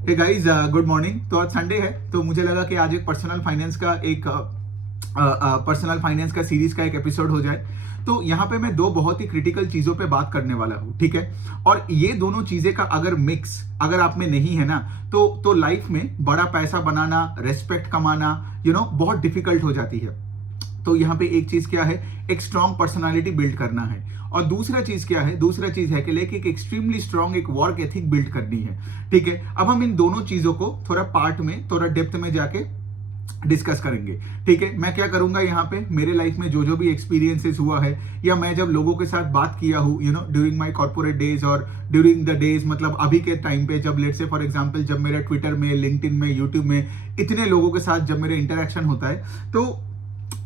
Hey guys, good morning. तो आज Sunday है, तो मुझे लगा कि आज एक पर्सनल फाइनेंस का सीरीज का एक एपिसोड हो जाए। तो यहाँ पे मैं दो बहुत ही क्रिटिकल चीजों पे बात करने वाला हूँ, ठीक है। और ये दोनों चीजें का अगर मिक्स अगर आप में नहीं है ना, तो लाइफ में बड़ा पैसा बनाना, रेस्पेक्ट कमाना, बहुत डिफिकल्ट हो जाती है। तो यहाँ पे एक चीज क्या है, एक स्ट्रॉन्ग पर्सनालिटी बिल्ड करना है। और दूसरा चीज क्या है, दूसरा चीज है कि लेके एक एक्सट्रीमली स्ट्रॉन्ग एक वर्क एथिक बिल्ड करनी है, ठीक है। अब हम इन दोनों चीजों को थोड़ा पार्ट में, थोड़ा डेप्थ में जाके डिस्कस करेंगे, ठीक है। मैं क्या करूंगा यहाँ पे, मेरे लाइफ में जो जो भी एक्सपीरियंसेस हुआ है, या मैं जब लोगों के साथ बात किया हूँ, ड्यूरिंग माय कॉर्पोरेट डेज और ड्यूरिंग द डेज, मतलब अभी के टाइम पे, जब लेट्स से फॉर एग्जांपल जब मेरा ट्विटर में, लिंक्डइन में, यूट्यूब में इतने लोगों के साथ जब मेरे इंटरेक्शन होता है, तो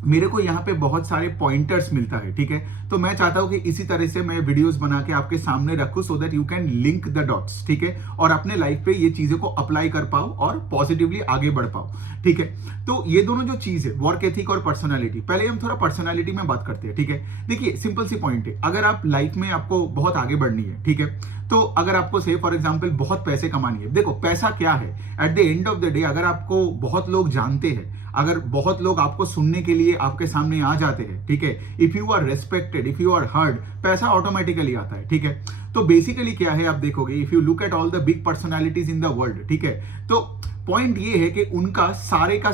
मेरे को यहाँ पे बहुत सारे पॉइंटर्स मिलता है, ठीक है। तो मैं चाहता हूँ कि इसी तरह से मैं वीडियोस बना के आपके सामने रखूं, so that you can link the dots, ठीक है, और अपने लाइफ पे ये चीजें को अप्लाई कर पाओ और पॉजिटिवली आगे बढ़ पाओ, ठीक है। तो ये दोनों जो चीज है, वर्क एथिक और पर्सनालिटी, पहले हम थोड़ा पर्सनालिटी में बात करते हैं, ठीक है। देखिए, सिंपल सी पॉइंट है, अगर आप लाइफ में आपको बहुत आगे बढ़नी है, ठीक है, तो अगर आपको से फॉर एग्जांपल बहुत पैसे कमानी है, देखो पैसा क्या है, eight the end of the day अगर आपको बहुत लोग जानते हैं, अगर बहुत लोग आपको सुनने के लिए आपके सामने आ जाते हैं, ठीक है, if you are respected, if you are heard, पैसा ऑटोमेटिकली आता है, ठीक है। तो बेसिकली क्या है, आप देखोगे, if you look at all the big personalities in the world, ठीक है, तो पॉइंट ये है कि उनका सारे का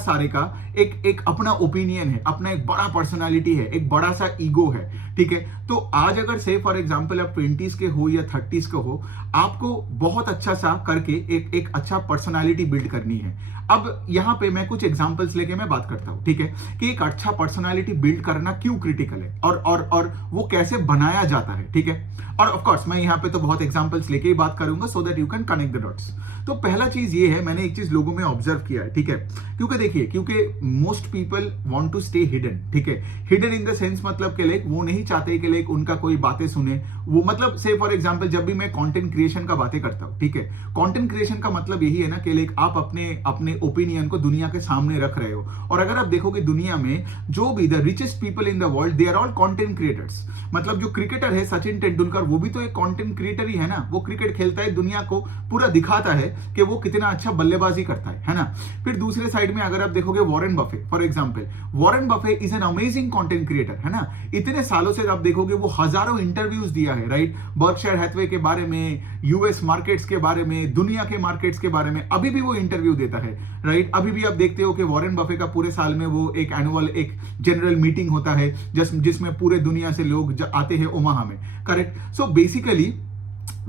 एक अपना ओपिनियन है, अपना एक बड़ा पर्सनालिटी है, एक बड़ा सा ईगो है, ठीक है। तो आज अगर से फॉर एग्जांपल आप 20s के हो या 30s के हो, आपको बहुत अच्छा सा करके एक अच्छा पर्सनालिटी बिल्ड करनी है। अब यहां पे मैं कुछ एग्जांपल्स लेके मैं बात करता हूं, ठीक है, कि एक अच्छा पर्सनालिटी बिल्ड करना क्यों क्रिटिकल है और वो कैसे बनाया जाता है, ठीक है। और ऑफ कोर्स मैं यहाँ पे तो बहुत एग्जांपल्स लेके ही बात करूंगा, so that you can connect the dots. तो पहला चीज ये है, मैंने एक चीज लोगों में ऑब्जर्व किया है, ठीक है, क्योंकि देखिए, क्योंकि most people want to stay hidden, ठीक है। हिडन इन द सेंस मतलब के लाइक वो नहीं चाहते कि लाइक उनका कोई बातें सुने, वो मतलब से फॉर एग्जांपल जब भी मैं कंटेंट क्रिएशन का बातें करता हूं, ठीक है, कंटेंट क्रिएशन का मतलब यही है ना कि लाइक आप अपने ओपिनियन को दुनिया के सामने रख रहे हो। और अगर आप देखोगे दुनिया में जो भी the richest people in the world, they are all content creators. मतलब जो क्रिकेटर है सचिन तेंदुलकर, वो भी तो एक कंटेंट क्रिएटर ही है ना, वो क्रिकेट खेलता है, दुनिया को पूरा दिखाता है कि वो कितना अच्छा बल्लेबाजी करता है ना। फिर दूसरे साइड में अगर आप देखोगे Warren Buffett for example, Warren Buffett is an amazing content creator, है ना। इतने सालों से आप देखोगे वो हजारों इंटरव्यूज दिया है, राइट, बर्कशायर हैथवे के बारे में, यूएस मार्केट्स के बारे में, दुनिया के मार्केट्स के बारे में अभी भी वो इंटरव्यू देता है, राइट। अभी भी आप देखते हो कि वॉरेन बफे का पूरे साल में वो एक एनुअल एक जनरल मीटिंग होता है, जिसमें पूरे दुनिया से लोग आते हैं ओमाहा में, correct. So basically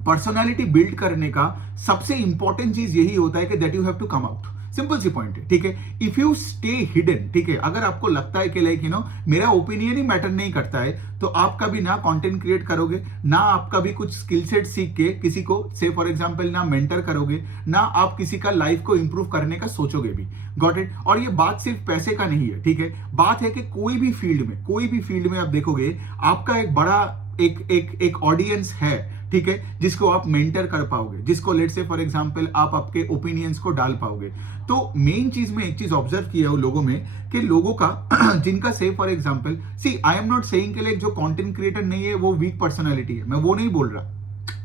personality build करने का सबसे इंपॉर्टेंट चीज यही होता है कि that you have to come out. Simple सी पॉइंट है, ठीक है। इफ यू स्टे हिडन, ठीक है, अगर आपको लगता है कि लाइक मेरा ओपिनियन ही मैटर नहीं करता है, तो आप कभी ना कंटेंट क्रिएट करोगे, ना आप कभी कुछ स्किल सेट सीख के किसी को से फॉर एग्जांपल ना मेंटर करोगे, ना आप किसी का लाइफ को इंप्रूव करने का सोचोगे भी। Got it. और ये बात सिर्फ पैसे का नहीं है, ठीक है, बात है कि कोई भी फील्ड में आप देखोगे, आपका एक बड़ा एक ऑडियंस है, ठीक है, जिसको आप मेंटर कर पाओगे, जिसको लेट से फॉर एग्जांपल आप आपके ओपिनियंस को डाल पाओगे। तो मेन चीज में एक चीज ऑब्जर्व किया हूं लोगों में, कि लोगों का जिनका से for example, see I am not saying कि लाइक जो कंटेंट क्रिएटर नहीं है वो वीक पर्सनालिटी है, मैं वो नहीं बोल रहा,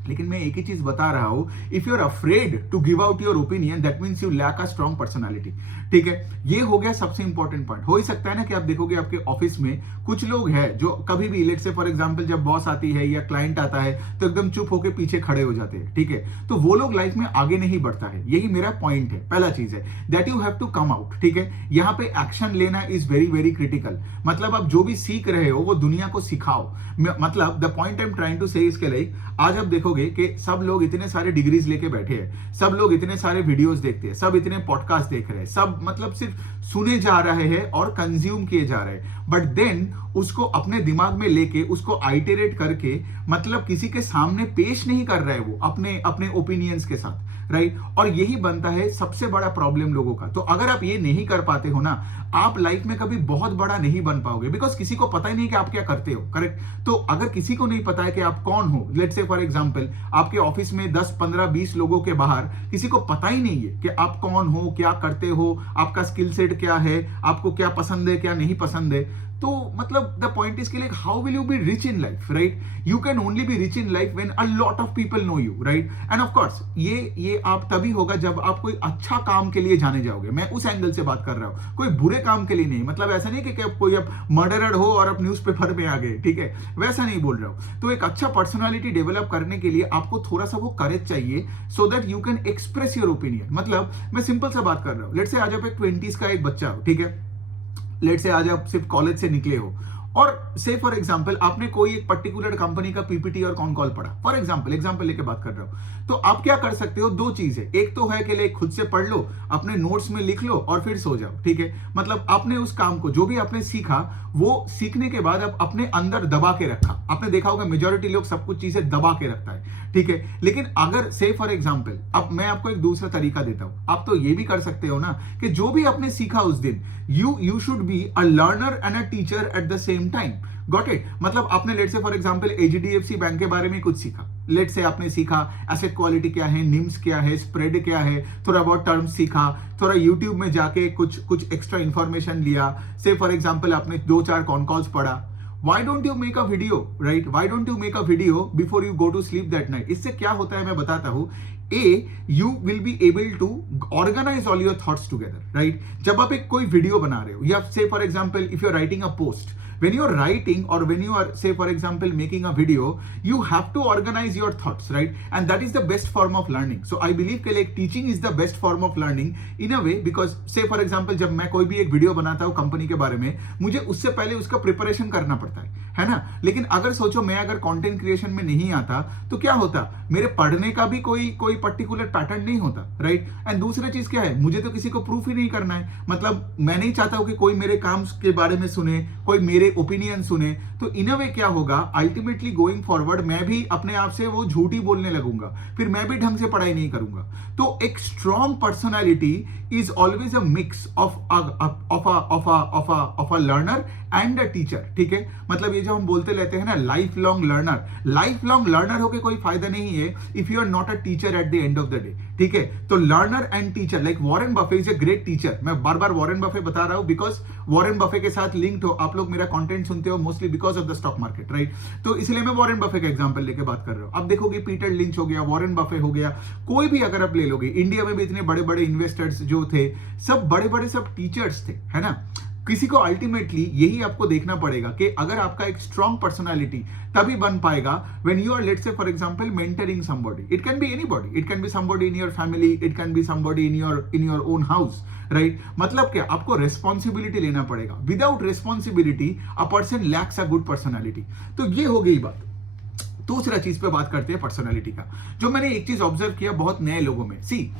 लेकिन मैं एक ही चीज बता रहा हूं, if you are afraid to give out your opinion, that means you lack a strong personality, ठीक है। ये हो गया सबसे इंपॉर्टेंट पॉइंट। हो ही सकता है ना कि आप देखोगे आपके ऑफिस में कुछ लोग हैं जो कभी भी लेट से फॉर एग्जांपल जब बॉस आती है या क्लाइंट आता है तो एकदम चुप होकर पीछे खड़े हो जाते हैं, ठीक है। तो वो लोग लाइफ में आगे नहीं बढ़ता है, यही मेरा पॉइंट है। पहला चीज है that you have to come out, ठीक है। यहाँ पे एक्शन लेना इज वेरी वेरी क्रिटिकल। मतलब आप जो भी सीख रहे हो वो दुनिया को सिखाओ। मतलब the point I am trying to say इसके लिए, आज आप देखोगे कि सब लोग इतने सारे डिग्रीज लेके बैठे हैं, सब लोग इतने सारे वीडियोस देखते हैं, सब इतने पॉडकास्ट देख रहे हैं, सब मतलब सिर्फ सुने जा रहे हैं और कंज्यूम किए जा रहे हैं, बट देन उसको अपने दिमाग में लेके उसको आइटरेट करके मतलब किसी के सामने पेश नहीं कर रहे वो अपने अपने ओपिनियंस के साथ, राइट। और यही बनता है सबसे बड़ा प्रॉब्लम लोगों का। तो अगर आप ये नहीं कर पाते हो ना, आप लाइफ में कभी बहुत बड़ा नहीं बन पाओगे, बिकॉज किसी को पता ही नहीं कि आप क्या करते हो, करेक्ट। तो अगर किसी को नहीं पता है कि आप कौन हो, लेट्स से फॉर एग्जांपल आपके ऑफिस में 10 15 20 लोगों के बाहर किसी को पता ही नहीं है कि आप कौन हो, क्या करते हो, आपका स्किल सेट क्या है, आपको क्या पसंद है क्या नहीं पसंद है, तो मतलब द पॉइंट इज कि like how will you be rich in life, right? You can only be rich in life when a lot of people know you, right? End of course ये आप तभी होगा जब आप कोई अच्छा काम के लिए जाने जाओगे। मैं उस एंगल से बात कर रहा हूं, कोई बुरे काम के लिए नहीं। मतलब ऐसा नहीं कि कोई अब मर्डरर हो और अब न्यूज़पेपर में आ गए, ठीक है? वैसा नहीं बोल रहा हूं। तो एक अच्छा पर्सनालिटी डेवलप करने के लिए आपको थोड़ा सा वो करेज चाहिए, so that you can express your opinion. मतलब मैं सिंपल सा बात कर रहा हूं, लेट्स से आज आप एक 20s का एक बच्चा हो, ठीक है? लेट से आज आप सिर्फ कॉलेज से निकले हो और से फॉर एग्जांपल आपने कोई एक पर्टिकुलर कंपनी का पीपीटी और कॉन कॉल पढ़ा, फॉर एग्जांपल लेके बात कर रहा हूं। तो आप क्या कर सकते हो, दो चीज है। एक तो है कि खुद से पढ़ लो, अपने नोट्स में लिख लो और फिर सो जाओ, ठीक है? मतलब आपने उस काम को जो भी आपने सीखा, वो सीखने के बाद आप अपने अंदर दबा के रखा। आपने देखा होगा मेजॉरिटी लोग सब कुछ चीजें दबा के रखता है, ठीक है? लेकिन अगर से फॉर एग्जांपल अब मैं आपको एक दूसरा तरीका देता हूं, आप तो ये भी कर सकते हो ना कि जो भी आपने सीखा उस दिन, you should be a learner and a teacher at the same time. Got it? मतलब आपने लेट से फॉर एग्जांपल एचडीएफसी बैंक के बारे में कुछ सीखा, लेट से आपने सीखा एसेट क्वालिटी क्या है, निम्स क्या है, स्प्रेड क्या है, थोड़ा बहुत टर्म्स सीखा, थोड़ा यूट्यूब में जाके कुछ एक्स्ट्रा इंफॉर्मेशन लिया, से फॉर एग्जांपल आपने 2-4 कॉन कॉल्स पढ़ा। Why don't you make a video, right? Why don't you make a video before you go to sleep that night? इससे क्या होता है मैं बताता हूं। You will be able to organize all your thoughts together, right? जब आप एक कोई वीडियो बना रहे हो, या say for example if you're writing a post, when you're writing or when you are say for example making a video, you have to organize your thoughts, right? And that is the best form of learning. So I believe कि like teaching is the best form of learning in a way, because say for example जब मैं कोई भी एक video बनाता हूँ company के बारे में, मुझे उससे पहले उसका प्रिपरेशन करना पड़ता है ना? लेकिन अगर सोचो मैं अगर कंटेंट क्रिएशन में नहीं आता तो क्या होता, मेरे पढ़ने का भी कोई पर्टिकुलर पैटर्न नहीं होता, राइट? एंड दूसरा चीज क्या है, मुझे तो किसी को प्रूफ ही नहीं करना है। मतलब मैं नहीं चाहता हूं कि कोई मेरे काम के बारे में सुने, कोई मेरे ओपिनियन सुने। तो इन अ वे क्या होगा, अल्टीमेटली गोइंग फॉरवर्ड मैं भी अपने आप से वो झूठी बोलने लगूंगा, फिर मैं भी ढंग से पढ़ाई नहीं करूंगा। तो एक strong personality is always a mix of a learner and a teacher, ठीक है? मतलब ये जो हम बोलते रहते हैं ना लाइफ लॉन्ग लर्नर होके कोई फायदा नहीं है if you are not a teacher at the end of the day, ठीक है? तो learner and teacher, like Warren Buffett is a great teacher. मैं बार बार वॉरेन बफे बता रहा हूं बिकॉज वॉरेन बफे के साथ लिंक्ड हो, आप लोग मेरा कंटेंट सुनते हो mostly because of the stock market, right? तो इसलिए मैं वॉरेन बफे का एग्जांपल लेके बात कर रहा हूं। अब देखोगे पीटर लिंच हो गया, वॉरेन बफे हो गया, कोई भी अगर आप ले लोगे, इंडिया में भी इतने बड़े बड़े इन्वेस्टर्स जो थे, सब बड़े बड़े सब टीचर्स थे, है ना? किसी को अल्टीमेटली यही आपको देखना पड़ेगा कि अगर आपका एक स्ट्रॉन्ग पर्सनालिटी तभी बन पाएगा when you are let's say for example mentoring somebody. It can be anybody, it can be somebody in your family, it can be somebody in your own house, right? मतलब क्या, आपको responsibility लेना पड़ेगा। Without responsibility a person lacks a good personality. तो ये हो गई बात। दूसरा चीज पे बात करते हैं पर्सनालिटी का। जो मैंने एक चीज ऑब्जर्व किया बहुत नए लोगों में, सी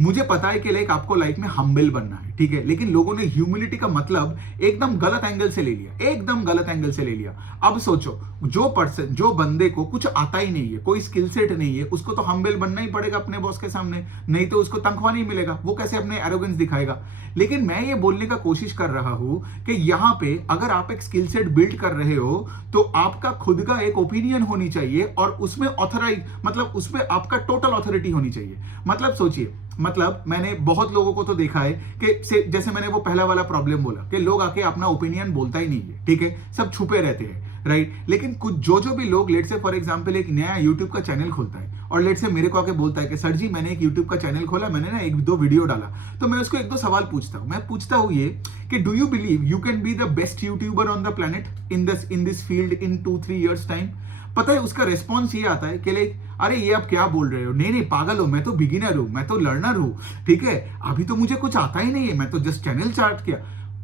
मुझे पता है कि लाइक आपको लाइफ में हम्बल बनना है, ठीक है? लेकिन लोगों ने ह्यूमिलिटी का मतलब एकदम गलत एंगल से ले लिया, अब सोचो जो बंदे को कुछ आता ही नहीं है, कोई स्किल सेट नहीं है, उसको तो हम्बल बनना ही पड़ेगा अपने बॉस के सामने, नहीं तो उसको तनख्वाह नहीं मिलेगा, वो कैसे अपने एरोगेंस दिखाएगा? लेकिन मैं ये बोलने का कोशिश कर रहा हूं कि यहां पे अगर आप एक स्किल सेट बिल्ड कर रहे हो तो आपका खुद का एक ओपिनियन होनी चाहिए और उसमें ऑथराइज, मतलब उसमें आपका टोटल ऑथोरिटी होनी चाहिए। मतलब सोचिए, मतलब मैंने बहुत लोगों को तो देखा है कि जैसे मैंने वो पहला वाला प्रॉब्लम बोला कि लोग आके अपना ओपिनियन बोलता ही नहीं है, ठीक है? सब छुपे रहते हैं, राइट? लेकिन कुछ जो भी लोग लेट से फॉर एग्जांपल एक नया यूट्यूब का चैनल खोलता है और लेट से मेरे को आके बोलता है कि सर जी मैंने एक यूट्यूब का चैनल खोला, मैंने ना 1-2 वीडियो डाला, तो मैं उसको 1-2 सवाल पूछता हूं। मैं पूछता हूं ये कि do you believe you can B the best YouTuber on the planet in this field in 2-3 years time? पता है उसका रेस्पॉन्स ये आता है कि लाइक अरे ये आप क्या बोल रहे हो, नहीं पागल हो, मैं तो बिगिनर हूं, मैं तो लर्नर हूं, ठीक है? अभी तो मुझे कुछ आता ही नहीं है, मैं तो जस्ट चैनल स्टार्ट किया।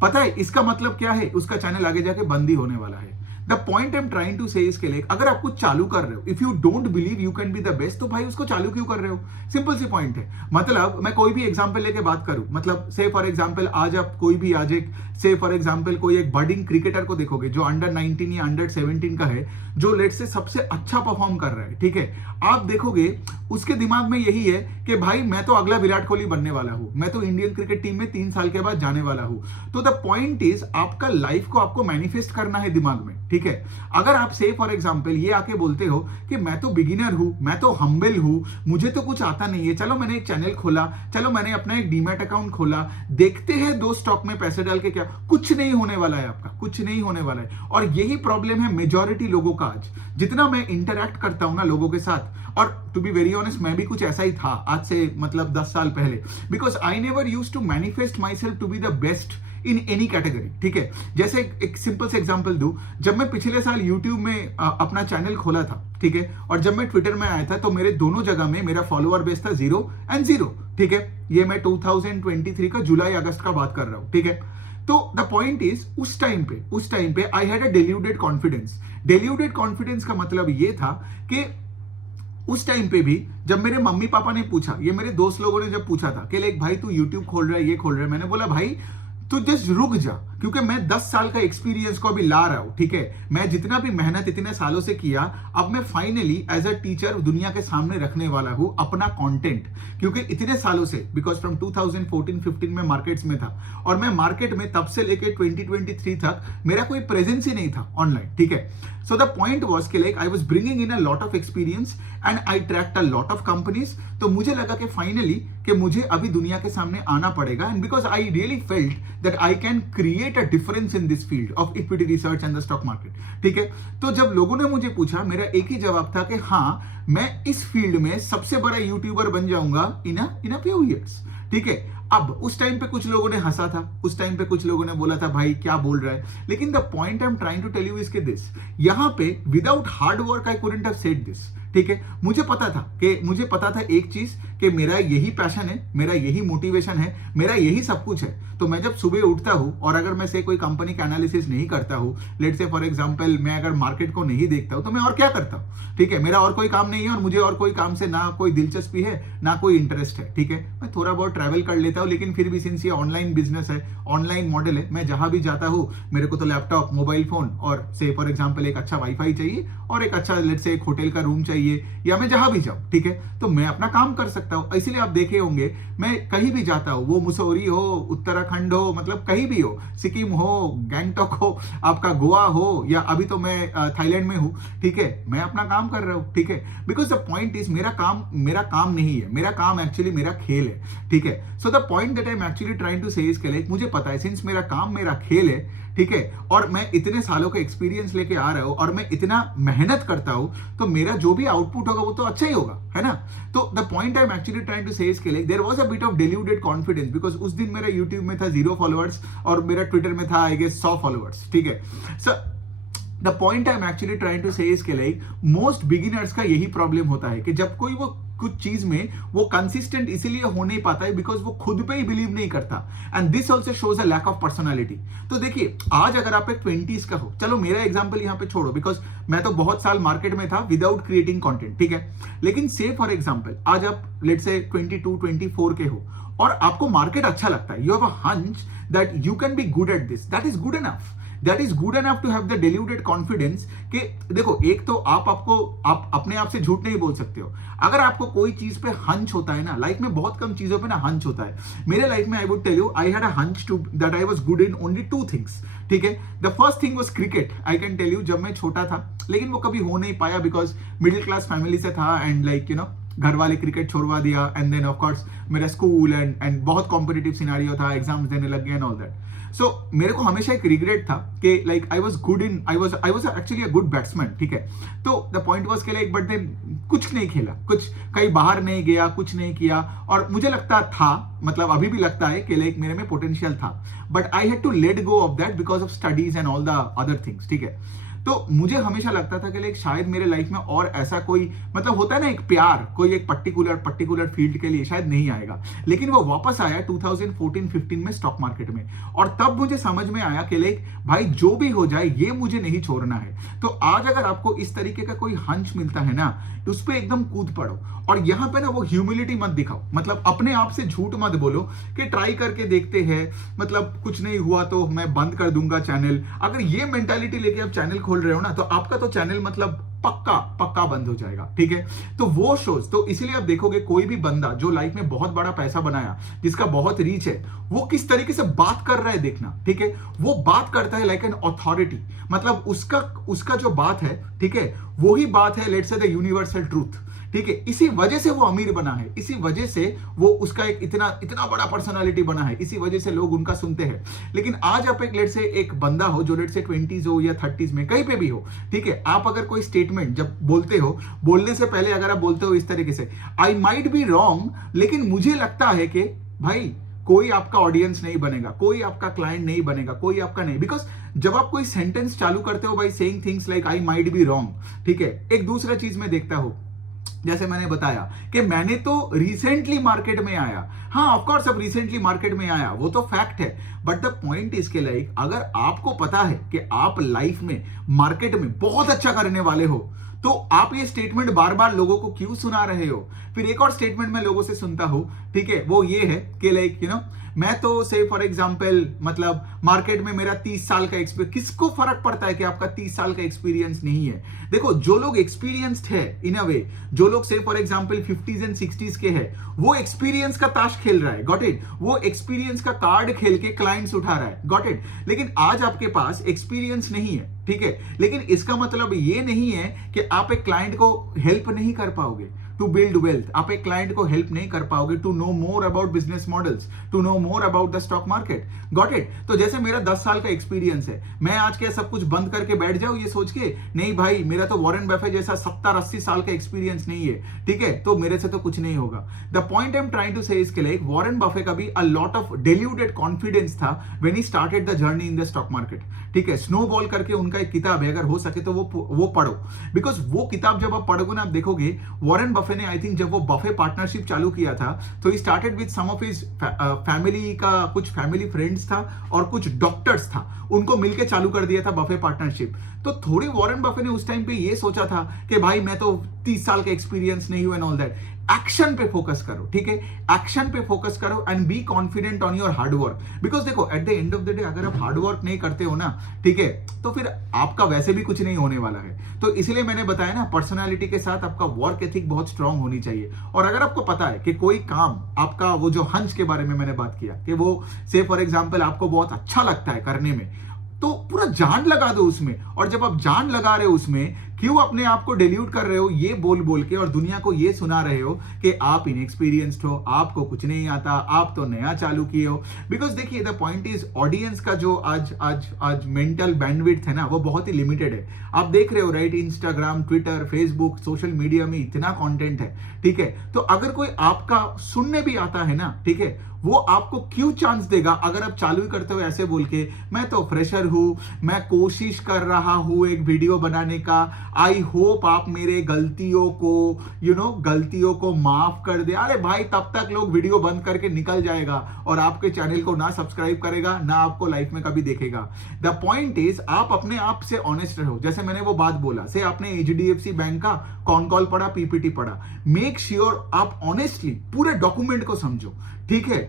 पता है इसका मतलब क्या है? उसका चैनल आगे जाके बंद ही होने वाला है। The point I am trying to say इसके लिए, अगर आप कुछ चालू कर रहे हो, if you don't believe you can B the best, तो भाई उसको चालू क्यों कर रहे हो? सिंपल सी पॉइंट है। मतलब मैं कोई भी एग्जांपल लेके बात करूं, मतलब से फॉर एग्जांपल आज आप कोई भी आज एक से फॉर एग्जांपल कोई एक बडिंग क्रिकेटर को देखोगे जो अंडर 19 या अंडर 17 का है, जो लेट से सबसे अच्छा परफॉर्म कर रहा है, ठीक है? आप देखोगे उसके दिमाग में यही है कि भाई मैं तो अगला विराट कोहली बनने वाला हूं, मैं तो इंडियन क्रिकेट टीम में 3 साल के बाद जाने वाला हूं। तो द पॉइंट इज आपका लाइफ को आपको मैनिफेस्ट करना है दिमाग में, ठीक है? ठीक है। अगर आप से फॉर एग्जांपल ये आके बोलते हो कि मैं तो बिगिनर हूं, मैं तो हम्बल हूं, मुझे तो कुछ आता नहीं है, चलो मैंने एक चैनल खोला, चलो मैंने अपना एक डीमैट अकाउंट खोला, देखते हैं 2 स्टॉक में पैसे डाल के क्या, कुछ नहीं होने वाला है आपका, कुछ नहीं होने वाला है। और यही प्रॉब्लम है मेजॉरिटी लोगों का आज। जितना मैं इंटरैक्ट करता हूं ना लोगों के साथ, और टू बी वेरी ऑनेस्ट मैं भी कुछ ऐसा ही था आज से मतलब 10 साल पहले, because I never used to manifest myself to be the best in any category, ठीक है। जैसे एक सिंपल से एग्जांपल दूं, जब मैं पिछले साल यूट्यूब में अपना चैनल खोला था, ठीक है, और जब मैं ट्विटर में आया था तो मेरे दोनों जगह में मेरा फॉलोअर बेस था 0 and 0, ठीक है। ये मैं 2023 का जुलाई अगस्त का बात कर रहा हूं, ठीक है। तो द पॉइंट इज उस टाइम पे आई had a diluted confidence. Diluted confidence का मतलब ये था कि उस टाइम पे भी जब मेरे मम्मी पापा ने पूछा, ये मेरे दोस्त लोगों ने जब पूछा था कि लाइक भाई तू यूट्यूब खोल रहा है, ये खोल रहा है, मैंने बोला भाई तू जस्ट रुक जा, क्योंकि मैं 10 साल का एक्सपीरियंस को अभी ला रहा हूं, ठीक है। मैं जितना भी मेहनत इतने सालों से किया, अब मैं फाइनली एज अ टीचर दुनिया के सामने रखने वाला हूं अपना कंटेंट, क्योंकि इतने सालों से, बिकॉज फ्रॉम 2014-15 में मार्केट्स में था, और मैं मार्केट में तब से लेके 2023 तक मेरा कोई प्रेजेंस ही नहीं था ऑनलाइन, ठीक है। सो द पॉइंट वाज कि like I was bringing in a lot of experience and I tracked a lot of companies. तो मुझे लगा कि फाइनली कि मुझे अभी दुनिया के सामने आना पड़ेगा, and because I really felt that I can create a difference in this field of equity research and the stock market, ठीक है। तो जब लोगों ने मुझे पूछा, मेरा एक ही जवाब था कि हाँ मैं इस फील्ड में सबसे बड़ा यूट्यूबर बन जाऊंगा इन अ फ्यू ईयर्स, ठीक है। अब उस टाइम पे कुछ लोगों ने हंसा था, उस टाइम पे कुछ लोगों ने बोला था भाई क्या बोल रहा है, लेकिन the point I am trying to tell you is के दिस, यहां पे without hard work I couldn't have said this, ठीक है। मुझे पता था एक चीज कि मेरा यही पैशन है, मेरा यही मोटिवेशन है, मेरा यही सब कुछ है। तो मैं जब सुबह उठता हूं और अगर मैं से कोई कंपनी का एनालिसिस नहीं करता हूं, लेट्स से फॉर एग्जांपल मैं अगर मार्केट को नहीं देखता हूं, तो मैं और क्या करता हूं, ठीक है। मेरा और कोई काम नहीं है और मुझे और कोई काम से ना कोई दिलचस्पी है ना कोई इंटरेस्ट है, ठीक है। मैं थोड़ा बहुत ट्रैवल कर लेता हूं, लेकिन फिर भी सिंस ये ऑनलाइन बिजनेस है, ऑनलाइन मॉडल है, मैं जहां भी जाता हूं मेरे को तो लैपटॉप, मोबाइल फोन और से फॉर एग्जांपल एक अच्छा वाईफाई चाहिए और एक अच्छा लेट्स से एक होटल का रूम चाहिए, या मैं जहां भी जाऊं, ठीक है, तो मैं अपना काम कर सकता हूं। इसीलिए आप देखे होंगे मैं कहीं भी जाता हूं, वो मुसौरी हो, उत्तराखंड हो, मतलब कहीं भी हो, सिक्किम हो, गैंगटॉक हो, आपका गोवा हो, या अभी तो मैं थाईलैंड में हूं, ठीक है, मैं अपना काम कर रहा हूं, ठीक है। बिकॉज द पॉइंट इज मेरा काम नहीं है, मेरा काम एक्चुअली मेरा खेल है, ठीक है। So the point that I am actually trying to say is के लाइक मुझे पता है सिंस मेरा काम मेरा खेल है, ठीक है, और मैं इतने सालों का एक्सपीरियंस लेके आ रहा हूं और मैं इतना मेहनत करता हूं, तो मेरा जो भी आउटपुट होगा वो तो अच्छा ही होगा, है ना। तो the point I am actually trying to say is के like there was a bit of diluted confidence, because उस दिन मेरा यूट्यूब में था 0 फॉलोअर्स और मेरा ट्विटर में था आई गेस 100 फॉलोअर्स, ठीक है। So the point I am actually trying to say is के लाइक मोस्ट बिगिनर्स का यही प्रॉब्लम होता है कि जब कोई वो कुछ चीज में वो कंसिस्टेंट इसीलिए हो नहीं पाता है बिकॉज वो खुद पे ही बिलीव नहीं करता, and this also shows a lack of personality. तो देखिए आज अगर आप एक 20s का हो, चलो मेरा एग्जांपल यहां पे छोड़ो बिकॉज मैं तो बहुत साल मार्केट में था विदाउट क्रिएटिंग कंटेंट, ठीक है, लेकिन से फॉर एग्जांपल आज आप लेट्स से 22-24 के हो और आपको मार्केट अच्छा लगता है, you have a hunch that you can be good at this, that is good enough, that is good enough to have the diluted confidence कि देखो एक तो आप अपने आप से झूठ नहीं बोल सकते हो। अगर आपको कोई चीज पे हंच होता है ना, लाइफ में बहुत कम चीजों पे ना हंच होता है। मेरे लाइफ में I would tell you I had a hunch too that I was good in only 2 things, ठीक है। The first thing was cricket. I can tell you जब मैं छोटा था, लेकिन वो कभी हो नहीं पाया बिकॉज मिडिल क्लास फैमिली से था एंड लाइक यू नो घर वाले क्रिकेट छोड़वा दिया, एंड देन ऑफ कोर्स मेरा स्कूल एंड बहुत कॉम्पिटिटिव सिनेरियो था, एग्जाम्स देने लग गए एंड ऑल दैट। सो मेरे को हमेशा एक रिग्रेट था कि like I was actually a good batsman, ठीक है। तो द पॉइंट वाज के लाइक बट देन कुछ नहीं खेला, कुछ कहीं बाहर नहीं गया, कुछ नहीं किया, और मुझे लगता था, मतलब अभी भी लगता है कि लाइक मेरे में पोटेंशियल था, but I had to let go of that because of studies and all the other things, ठीक है। तो मुझे हमेशा लगता था कि लाइक शायद मेरे लाइफ में और ऐसा कोई मतलब होता है ना एक प्यार कोई एक पर्टिकुलर फील्ड के लिए शायद नहीं आएगा, लेकिन वो वापस आया 2014-15 में स्टॉक मार्केट में, और तब मुझे समझ में आया कि लाइक भाई जो भी हो जाए ये मुझे नहीं छोड़ना है। तो आज अगर आपको इस तरीके का कोई हंच मिलता है ना, उस पर एकदम कूद पड़ो, और यहां पे ना वो ह्यूमिलिटी मत दिखाओ, मतलब अपने आप से झूठ मत बोलो कि ट्राई करके देखते हैं, मतलब कुछ नहीं हुआ तो मैं बंद कर दूंगा चैनल। अगर ये मेंटालिटी लेके आप चैनल खोल रहे हो ना, तो आपका तो चैनल मतलब पक्का पक्का बंद हो जाएगा, ठीक है। तो वो शोज, तो इसीलिए आप देखोगे कोई भी बंदा जो लाइफ में बहुत बड़ा पैसा बनाया, जिसका बहुत रीच है, वो किस तरीके से बात कर रहा है देखना, ठीक है। वो बात करता है लाइक एन अथॉरिटी, मतलब उसका जो बात है, ठीक है, वही बात है let's say the universal truth, ठीक है। इसी वजह से वो अमीर बना है, इसी वजह से वो उसका एक इतना इतना बड़ा पर्सनालिटी बना है, इसी वजह से लोग उनका सुनते हैं। लेकिन आज आप एक लेट्स से एक बंदा हो जो लेट्स से 20s हो या 30s में कहीं पे भी हो, ठीक है, आप अगर कोई स्टेटमेंट जब बोलते हो, बोलने से पहले अगर आप बोलते हो इस तरीके से, आई माइट बी रॉन्ग, लेकिन मुझे लगता है कि भाई कोई आपका ऑडियंस नहीं बनेगा, कोई आपका क्लाइंट नहीं बनेगा, कोई आपका नहीं, बिकॉज जब आप कोई सेंटेंस चालू करते हो by saying things like I might be wrong, ठीक है। एक दूसरा चीज मैं देखता हूं, जैसे मैंने बताया कि मैंने तो रिसेंटली मार्केट में आया, हाँ ऑफ कोर्स अब रिसेंटली मार्केट में आया, वो तो फैक्ट है, बट द पॉइंट इसके लाइक अगर आपको पता है कि आप लाइफ में मार्केट में बहुत अच्छा करने वाले हो, तो आप ये स्टेटमेंट बार बार लोगों को क्यों सुना रहे हो। फिर एक और स्टेटमेंट मैं लोगों से सुनता हूं, ठीक है, वो ये है कि लाइक मैं तो से फॉर एग्जांपल मतलब मार्केट में मेरा 30 साल का एक्सपीरियंस, किसको फर्क पड़ता है कि आपका 30 साल का एक्सपीरियंस नहीं है। देखो जो लोग एक्सपीरियंस्ड है इन अ वे, जो लोग से for example 50s and 60s के हैं, वो एक्सपीरियंस का ताश खेल रहा है, गॉट इट, वो एक्सपीरियंस का कार्ड खेल के क्लाइंट्स उठा रहा है, गॉट इट। लेकिन आज आपके पास एक्सपीरियंस नहीं है, ठीक है, लेकिन इसका मतलब ये नहीं है कि आप एक क्लाइंट को हेल्प नहीं कर पाओगे टू बिल्ड वेल्थ, आप एक क्लाइंट को हेल्प नहीं कर पाओगे to know more about business models, to know more about the stock market, got it. तो जैसे मेरा 10 साल का एक्सपीरियंस है, मैं आज क्या सब कुछ बंद करके बैठ जाऊं ये सोच के, नहीं भाई मेरा तो वॉरेन बफेट जैसा 70-80 साल का एक्सपीरियंस नहीं है, ठीक है, तो मेरे से तो कुछ नहीं होगा। The point I am trying to say इसके लिए वॉरेन बफेट का भी a lot of diluted confidence था when he started the journey in the stock market, ठीक है। स्नोबॉल करके उनका एक किताब है, अगर हो सके तो वो पढ़ो, बिकॉज वो किताब जब आप पढ़ोगे ना, आप देखोगे वॉरेन बफेट ने आई थिंक जब वो बफे पार्टनरशिप चालू किया था, तो he started with some of his family का, कुछ फैमिली फ्रेंड्स था और कुछ डॉक्टर्स था, उनको मिलके चालू कर दिया था बफे पार्टनरशिप। तो थोड़ी वॉरेन बफे ने उस टाइम पे ये सोचा था कि भाई मैं तो 30 साल का एक्सपीरियंस नहीं हुआ एंड ऑल दैट। एक्शन पे फोकस करो, ठीक है, एक्शन पे फोकस करो and be confident on your hard work, because देखो at the end of the day अगर आप हार्ड वर्क नहीं करते हो ना, ठीक है, तो फिर आपका वैसे भी कुछ नहीं होने वाला है। तो इसलिए मैंने बताया ना, पर्सनालिटी के साथ आपका वर्क एथिक बहुत स्ट्रांग होनी चाहिए। और अगर आपको पता है कि कोई काम आपका, वो जो हंच के बारे में मैंने बात किया कि वो से फॉर एग्जांपल आपको बहुत अच्छा लगता है करने में, तो पूरा जान लगा दो उसमें। और जब आप जान लगा रहे हो उसमें, क्यों अपने आप को डिल्यूट कर रहे हो ये बोल बोल के और दुनिया को ये सुना रहे हो कि आप इनएक्सपीरियंस्ड हो, आपको कुछ नहीं आता, आप तो नया चालू किए हो। बिकॉज देखिए द पॉइंट इज ऑडियंस का जो आज मेंटल बैंडविड्थ है ना, वो बहुत ही लिमिटेड है। आप देख रहे हो right, Instagram, Twitter, Facebook, social media में इतना कंटेंट है, ठीक है। तो अगर कोई आपका सुनने भी आता है ना, ठीक है, वो आपको क्यों चांस देगा अगर आप चालू ही करते हो ऐसे बोल के, मैं तो फ्रेशर हूं, मैं कोशिश कर रहा हूं एक वीडियो बनाने का, आई होप आप मेरे गलतियों को गलतियों को माफ कर दे। अरे भाई तब तक लोग वीडियो बंद करके निकल जाएगा और आपके चैनल को ना सब्सक्राइब करेगा, ना आपको लाइफ में कभी देखेगा। द पॉइंट इज आप अपने आप से ऑनेस्ट रहो। जैसे मैंने वो बात बोला, से आपने HDFC बैंक का कॉन कॉल पढ़ा, PPT पढ़ा, मेक श्योर आप ऑनेस्टली पूरे डॉक्यूमेंट को समझो, ठीक है।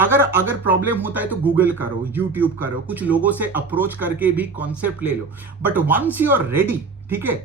अगर प्रॉब्लम होता है तो गूगल करो, यूट्यूब करो, कुछ लोगों से अप्रोच करके भी कॉन्सेप्ट ले लो, but once you are ready, ठीक है,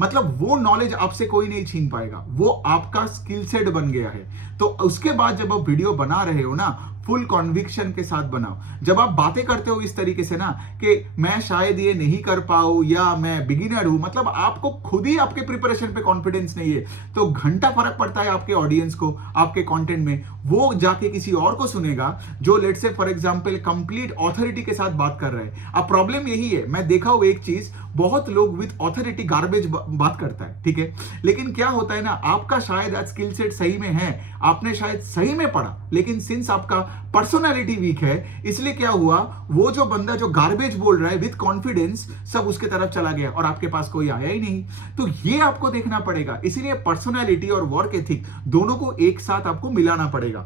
मतलब वो नॉलेज आपसे कोई नहीं छीन पाएगा, वो आपका स्किल सेट बन गया है। तो उसके बाद जब आप वीडियो बना रहे हो ना, फुल कॉन्विक्शन के साथ बनाओ। जब आप बातें करते हो इस तरीके से ना कि मैं शायद ये नहीं कर पाऊं या मैं बिगिनर हूं, मतलब आपको खुद ही आपके प्रिपरेशन पे कॉन्फिडेंस नहीं है, तो घंटा फर्क पड़ता है आपके ऑडियंस को, आपके कंटेंट में। वो जाके किसी और को सुनेगा जो let's say for example complete authority के साथ बात कर रहे हैं। अब प्रॉब्लम यही है, मैं देखा हूं एक चीज, बहुत लोग विद ऑथोरिटी गार्बेज बात करता है, ठीक है, लेकिन क्या होता है ना, आपका शायद आज स्किल सेट सही में है, आपने शायद सही में पढ़ा, लेकिन सिंस आपका पर्सनालिटी वीक है, इसलिए क्या हुआ, वो जो बंदा जो गार्बेज बोल रहा है विद कॉन्फिडेंस, सब उसके तरफ चला गया और आपके पास कोई आया ही नहीं। तो ये आपको देखना पड़ेगा। इसलिए पर्सनालिटी और वर्क एथिक दोनों को एक साथ आपको मिलाना पड़ेगा।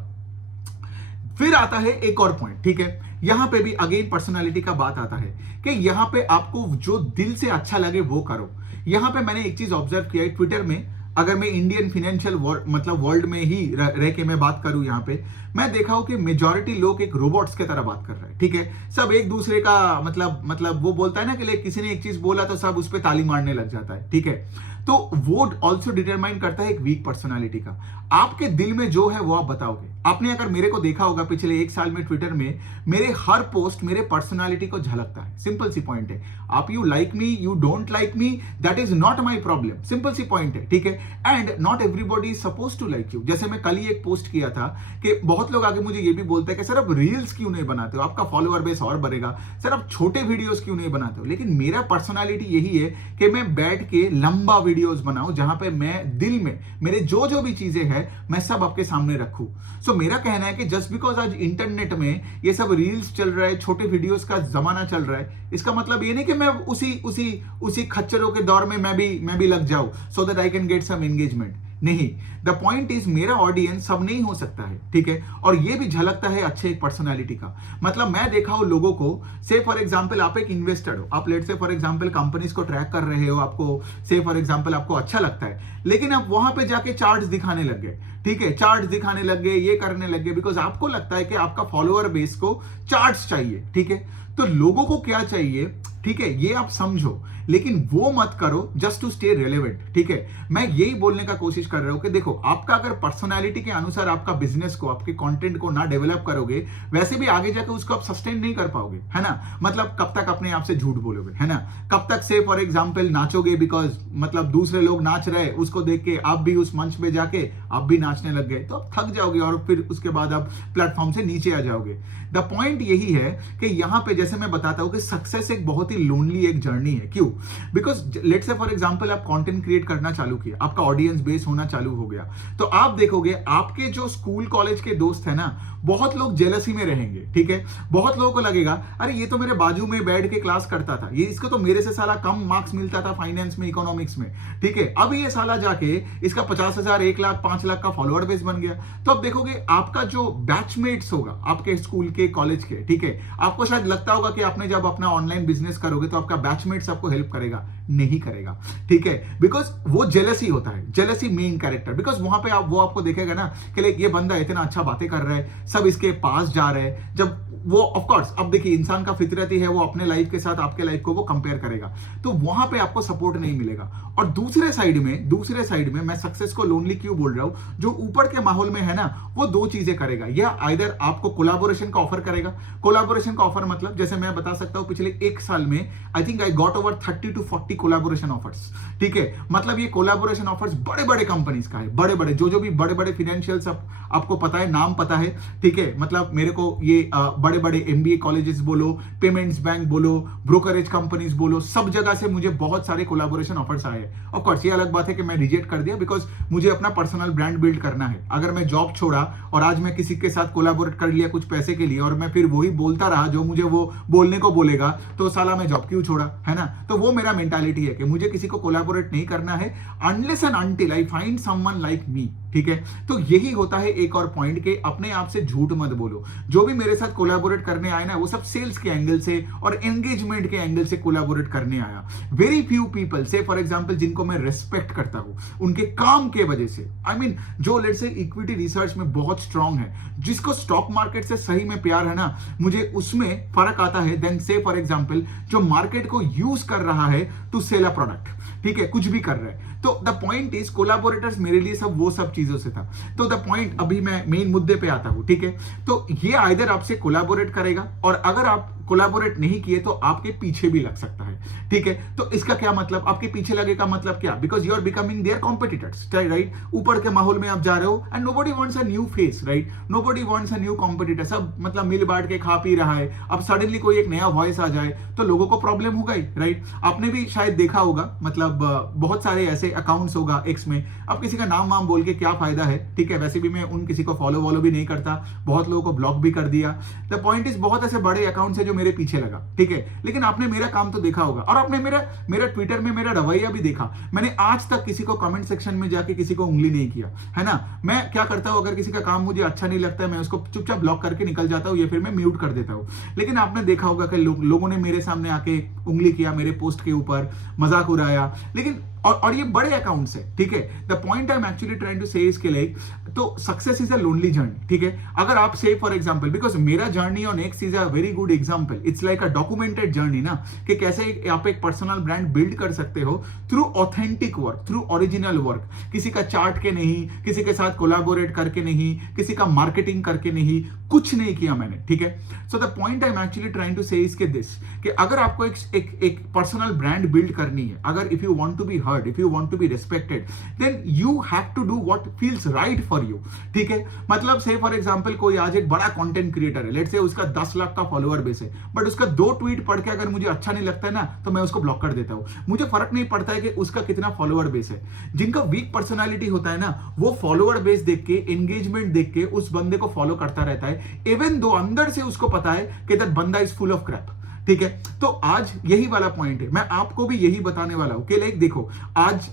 फिर आता है एक और पॉइंट, ठीक है, यहां पे भी अगेन पर्सनालिटी का बात आता है कि यहां पे आपको जो दिल से अच्छा लगे वो करो। यहां पे मैंने एक चीज ऑब्जर्व किया है, ट्विटर में अगर मैं इंडियन फाइनेंशियल मतलब वर्ल्ड में ही रह के मैं बात करूं, यहाँ पे मैं देखा हूं कि मेजॉरिटी लोग एक रोबोट्स के तरह बात कर रहे हैं, ठीक है। सब एक दूसरे का मतलब वो बोलता है ना कि किसी ने एक चीज बोला तो सब उस पर ताली मारने लग जाता है, ठीक है। तो वो ऑल्सो डिटरमाइन करता है एक वीक पर्सनालिटी का। आपके दिल में जो है वो आप बताओगे। आपने अगर मेरे को देखा होगा पिछले 1 साल में ट्विटर में, मेरे हर पोस्ट मेरे पर्सनालिटी को झलकता है। सिंपल सी पॉइंट है। आप you like me, you don't like me, that is not my problem. Simple सी पॉइंट है, ठीक है। And not everybody is suppose to like you. जैसे मैं कल ही एक पोस्ट किया था कि बहुत लोग आगे मुझे ये भी बोलते हैं कि सर आप रील्स क्यों नहीं बनाते हो, आपका फॉलोअर बेस और बढ़ेगा, सर आप छोटे वीडियोस क्यों नहीं बनाते हो। लेकिन मेरा पर्सनालिटी यही है कि मैं बैठ के लंबा वीडियोस बनाऊं, जहां पे मैं दिल में मेरे जो जो भी चीजें हैं मैं सब आपके सामने रखूं। सो मेरा कहना है कि जस्ट बिकॉज आज इंटरनेट में ये सब रील्स चल रहा है, छोटे वीडियोस का जमाना चल रहा है, इसका मतलब ये नहीं कि मैं उसी खच्चरों के दौर में मैं भी लग जाऊं so that I can get some engagement. नहीं, द पॉइंट इज मेरा ऑडियंस सब नहीं हो सकता है, ठीक है। और ये भी झलकता है अच्छे एक पर्सनालिटी का। मतलब मैं देखा हूं लोगों को, से फॉर एग्जांपल आप एक इन्वेस्टर हो, आप लेट से फॉर एग्जांपल कंपनीज को ट्रैक कर रहे हो, आपको से फॉर एग्जांपल आपको अच्छा लगता है, लेकिन आप वहां पे जाके चार्ट्स दिखाने लग गए, ठीक है, चार्ट्स दिखाने लग गए, ये करने लग गए, बिकॉज आपको लगता है कि आपका फॉलोअर बेस को चार्ट्स चाहिए, ठीक है। तो लोगों को क्या चाहिए, ठीक है, ये आप समझो, लेकिन वो मत करो जस्ट टू स्टे रेलेवेंट, ठीक है। मैं यही बोलने का कोशिश कर रहा हूं कि देखो, आपका अगर पर्सनालिटी के अनुसार आपका बिजनेस को, आपके कंटेंट को ना डेवलप करोगे, वैसे भी आगे जाकर उसको आप सस्टेन नहीं कर पाओगे, है ना। मतलब कब तक अपने आप से झूठ बोलोगे, है ना। कब तक से फॉर एग्जांपल नाचोगे, बिकॉज मतलब दूसरे लोग नाच रहे उसको देख के आप भी उस मंच पे जाके आप भी नाचने लग गए, तो आप थक जाओगे और फिर उसके बाद आप प्लेटफॉर्म से नीचे आ जाओगे। द पॉइंट यही है कि यहां पे जैसे मैं बताता हूं कि सक्सेस एक बहुत ही लोनली एक जर्नी है। क्यों? Because let's say for example आप कंटेंट क्रिएट करना चालू किया, आपका ऑडियंस बेस होना चालू हो गया, तो आप देखोगे आपके जो स्कूल कॉलेज के दोस्त है ना, बहुत लोग जेलसी में रहेंगे, ठीक है। बहुत लोगों को लगेगा अरे ये तो मेरे बाजू में बैठ के क्लास करता था, ये इसको तो मेरे से साला कम मार्क्स मिलता था फाइनेंस में, इकोनॉमिक्स में, ठीक है। अब ये साला जाके इसका 50,000, 1 लाख, 5 लाख का फॉलोअर बेस बन गया। तो अब देखोगे आपका जो बैचमेट्स होगा आपके स्कूल के, कॉलेज के, ठीक है, आपको शायद लगता होगा कि आपने जब अपना ऑनलाइन बिजनेस करोगे तो आपका बैचमेट्स आपको हेल्प करेगा, नहीं करेगा, ठीक है। बिकॉज वो जेलसी होता है, जेलसी मेन कैरेक्टर। बिकॉज वहां पे वो आपको देखेगा ना कि ये बंदा इतना अच्छा बातें कर रहा है, सब इसके पास जा रहे हैं, जब वो ऑफ कोर्स, अब देखिए इंसान का फितरत ही है, वो अपने लाइफ के साथ आपके लाइफ को वो कंपेयर करेगा, तो वहां पे आपको सपोर्ट नहीं मिलेगा। और दूसरे साइड में मैं सक्सेस को लोनली क्यों बोल रहा हूं, जो ऊपर के माहौल में है ना, वो दो चीजें करेगा, या आइदर आपको कोलैबोरेशन का ऑफर करेगा। कोलैबोरेशन का ऑफर मतलब जैसे मैं बता सकता हूं पिछले 1 साल में I think I got over 30 to 40 collaboration offers, ठीक है। मतलब ये कोलैबोरेशन ऑफर्स बड़े बड़े कंपनीज का है, बड़े जो भी बड़े फाइनेंशियल्स आपको पता है, नाम पता है, ठीक है। मतलब मेरे को ये बड़े एमबीए कॉलेजेस बोलो, पेमेंट्स बैंक बोलो, ब्रोकरेज कंपनीज बोलो, सब जगह से मुझे बहुत सारे कोलैबोरेशन ऑफर्स आए। ऑफ कोर्स ये अलग बात है कि मैं रिजेक्ट कर दिया, बिकॉज मुझे अपना पर्सनल ब्रांड बिल्ड करना है। अगर मैं जॉब छोड़ा और आज मैं किसी के साथ कोलैबोरेट कर लिया कुछ पैसे के लिए, और मैं फिर वही बोलता रहा जो मुझे वो बोलने को बोलेगा, तो साला मैं जॉब क्यों छोड़ा, है ना। तो वो मेरा मेंटालिटी है कि मुझे किसी को कोलैबोरेट नहीं करना है unless and until I find someone like me, ठीक है। तो यही होता है एक और पॉइंट के अपने आप से झूठ मत बोलो। जो भी मेरे साथ कोलैबोरेट करने आए ना, वो सब सेल्स के एंगल से और एंगेजमेंट के एंगल से कोलैबोरेट करने आया। वेरी फ्यू पीपल से फॉर एग्जांपल जिनको मैं रिस्पेक्ट करता हूं उनके काम के वजह से, आई मीन जो लेट्स से इक्विटी रिसर्च में बहुत स्ट्रांग है, जिसको स्टॉक मार्केट से सही में प्यार है ना, मुझे उसमें फर्क आता है देन से फॉर एग्जांपल जो मार्केट को यूज कर रहा है टू सेल अ प्रोडक्ट, ठीक है, कुछ भी कर रहा है। तो द पॉइंट इज कोलैबोरेटर्स मेरे लिए सब चीजों से था। तो द पॉइंट, अभी मैं मेन मुद्दे पे आता हूं, ठीक है। तो ये आइदर आपसे कोलैबोरेट करेगा, और अगर आप कोलैबोरेट नहीं किए तो आपके पीछे भी लग सकता है, ठीक है। तो इसका क्या मतलब, आपके पीछे लगेगा मतलब क्या, because you are becoming their competitors, right. ऊपर के माहौल में आप जा रहे हो and nobody wants a new face, right, nobody wants a new competitor. सब मतलब मिल बांट के खा पी रहा है, अब सडनली कोई एक नया वॉइस आ जाए तो लोगों को प्रॉब्लम होगा ही, राइट। आपने भी शायद देखा होगा, मतलब बहुत सारे ऐसे अकाउंट्स होगा एक्स में, अब किसी का नाम वाम बोल के क्या फायदा है, ठीक है। वैसे भी मैं उन किसी को फॉलो भी नहीं करता, बहुत लोगों को ब्लॉक भी कर दिया। द पॉइंट इज बहुत ऐसे बड़े अकाउंट्स है जो मेरे पीछे लगा, ठीक है। लेकिन आपने मेरा काम तो देखा होगा, और आपने मेरा ट्विटर में मेरा रवैया भी देखा। मैंने आज तक किसी को कमेंट सेक्शन में जाके किसी को उंगली नहीं किया, है ना। मैं क्या करता हूं, अगर किसी का काम मुझे अच्छा नहीं लगता है, मैं उसको चुपचाप ब्लॉक करके निकल जाता हूं, या फिर मैं म्यूट कर देता हूं। लेकिन आपने देखा होगा कि लोगों ने मेरे सामने आके उंगली किया, मेरे पोस्ट के ऊपर मजाक उड़ाया। लेकिन और ये बड़े अकाउंट्स है, ठीक है। The point I am actually trying to say इसके लिए, तो success is a lonely journey, ठीक है। अगर आप से फॉर एग्जांपल, बिकॉज मेरा journey on X is a very good example, it's like a documented journey ना, कि कैसे आप एक पर्सनल ब्रांड बिल्ड कर सकते हो through authentic work, through original work, किसी का चार्ट के नहीं, किसी के साथ कोलैबोरेट करके नहीं, किसी का मार्केटिंग करके नहीं, कुछ नहीं किया मैंने, ठीक है। So the point I am actually trying to say इसके दिस, कि अगर आपको एक पर्सनल ब्रांड बिल्ड करनी है, अगर if you want to be heard, if you want to be respected, then you have to do what feels right for you, ठीक है। मतलब से फॉर एग्जांपल कोई आज एक बड़ा कंटेंट क्रिएटर है, लेट्स से उसका 10 लाख का फॉलोअर बेस है, बट उसका 2 ट्वीट पढ़ के अगर मुझे अच्छा नहीं लगता है ना, तो मैं उसको ब्लॉक कर देता हूं। मुझे फर्क नहीं पड़ता है कि उसका कितना फॉलोअर बेस है। जिनका वीक पर्सनालिटी होता है ना, वो फॉलोअर बेस देख के, एंगेजमेंट देख के उस बंदे को फॉलो करता रहता है, इवन दो अंदर से उसको पता है कि दैट बंदा इज फुल ऑफ क्रैप, ठीक है। तो आज यही वाला पॉइंट है, मैं आपको भी यही बताने वाला हूं कि लाइक देखो, आज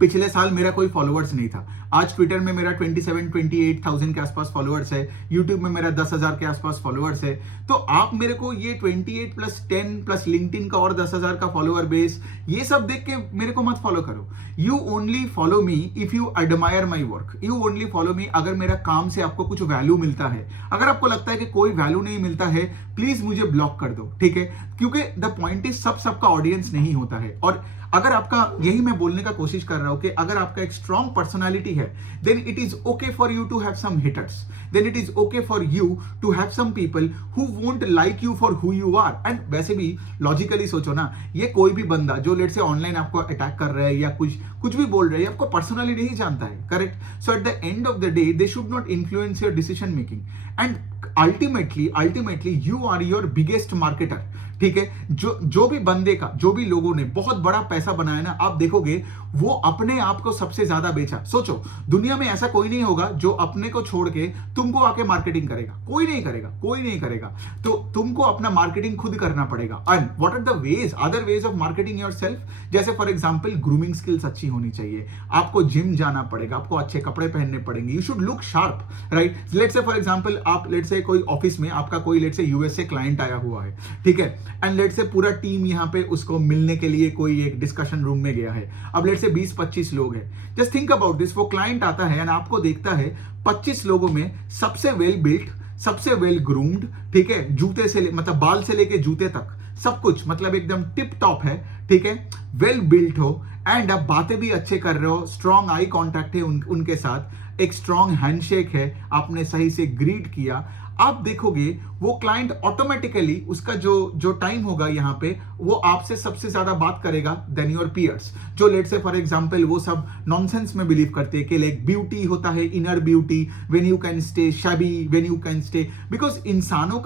पिछले साल मेरा कोई फॉलोअर्स नहीं था, आज ट्विटर में मेरा 27-28,000 के आसपास फॉलोअर्स है, यूट्यूब में मेरा 10,000 के आसपास फॉलोअर्स है। तो आप मेरे को ये 28 प्लस 10 प्लस लिंक्डइन का और 10,000 का फॉलोअर बेस, ये सब देख के मेरे को मत फॉलो करो। You only follow me if you admire my work, you only follow me अगर मेरा काम से आपको कुछ वैल्यू मिलता है। अगर आपको लगता है कि कोई वैल्यू नहीं मिलता है, प्लीज मुझे ब्लॉक कर दो, ठीक है। क्योंकि द पॉइंट इज सबका ऑडियंस नहीं होता है। और अगर आपका, यही मैं बोलने का कोशिश कर रहा हूं कि अगर आपका एक स्ट्रॉन्ग पर्सनालिटी है, then it is okay for you to have some haters, then it is okay for you to have some people who won't like you for who you are. And वैसे भी logically सोचो ना, ये कोई भी बंदा जो लेट से ऑनलाइन आपको अटैक कर रहा है या कुछ भी बोल रहा है, आपको पर्सनली नहीं जानता है, correct. So at the end of the day they should not influence your decision making, and ultimately you are your biggest marketer, ठीक है। जो भी बंदे का, जो भी लोगों ने बहुत बड़ा पैसा बनाया ना, आप देखोगे वो अपने आप को सबसे ज्यादा बेचा। सोचो, दुनिया में ऐसा कोई नहीं होगा जो अपने को छोड़ के तुमको आके मार्केटिंग करेगा, कोई नहीं करेगा। तो तुमको अपना मार्केटिंग खुद करना पड़ेगा। And what are the ways, other ways of marketing yourself, जैसे फॉर एग्जांपल ग्रूमिंग स्किल्स अच्छी होनी चाहिए, आपको जिम जाना पड़ेगा, आपको अच्छे कपड़े पहनने पड़ेंगे, you should look sharp, right. Let's say for example आप, लेट्स से कोई ऑफिस में आपका कोई लेट्स से यूएस से क्लाइंट आया हुआ है, ठीक है, एंड लेट्स से पूरा टीम यहाँ पे उसको मिलने के लिए कोई एक डिस्कशन रूम में गया है। अब लेट्स से 20-25 लोग हैं। जस्ट थिंक अबाउट दिस, वो क्लाइंट आता है एंड आपको देखता है 25 लोगों में सबसे वेल बिल्ट, सबसे वेल ग्रूम्ड, ठीक है, जूते से मतलब बाल से लेके जूते तक सब कुछ मतलब एकदम टिप टॉप है, ठीक है, वेल बिल्ट हो, एंड आप बातें भी अच्छे कर रहे हो, स्ट्रॉन्ग आई कॉन्टैक्ट है उनके साथ, एक स्ट्रॉन्ग हैंडशेक है, आपने सही से ग्रीट किया। आप देखोगे वो क्लाइंट ऑटोमेटिकली उसका जो टाइम होगा यहाँ पे, वो आपसे सबसे ज्यादा बात करेगा देन योर पीयर्स, जो लेट्स से फॉर एग्जांपल वो सब नॉनसेंस में बिलीव करते हैं कि लाइक ब्यूटी होता है inner beauty, when you can stay shabby, when you can stay, because इंसानों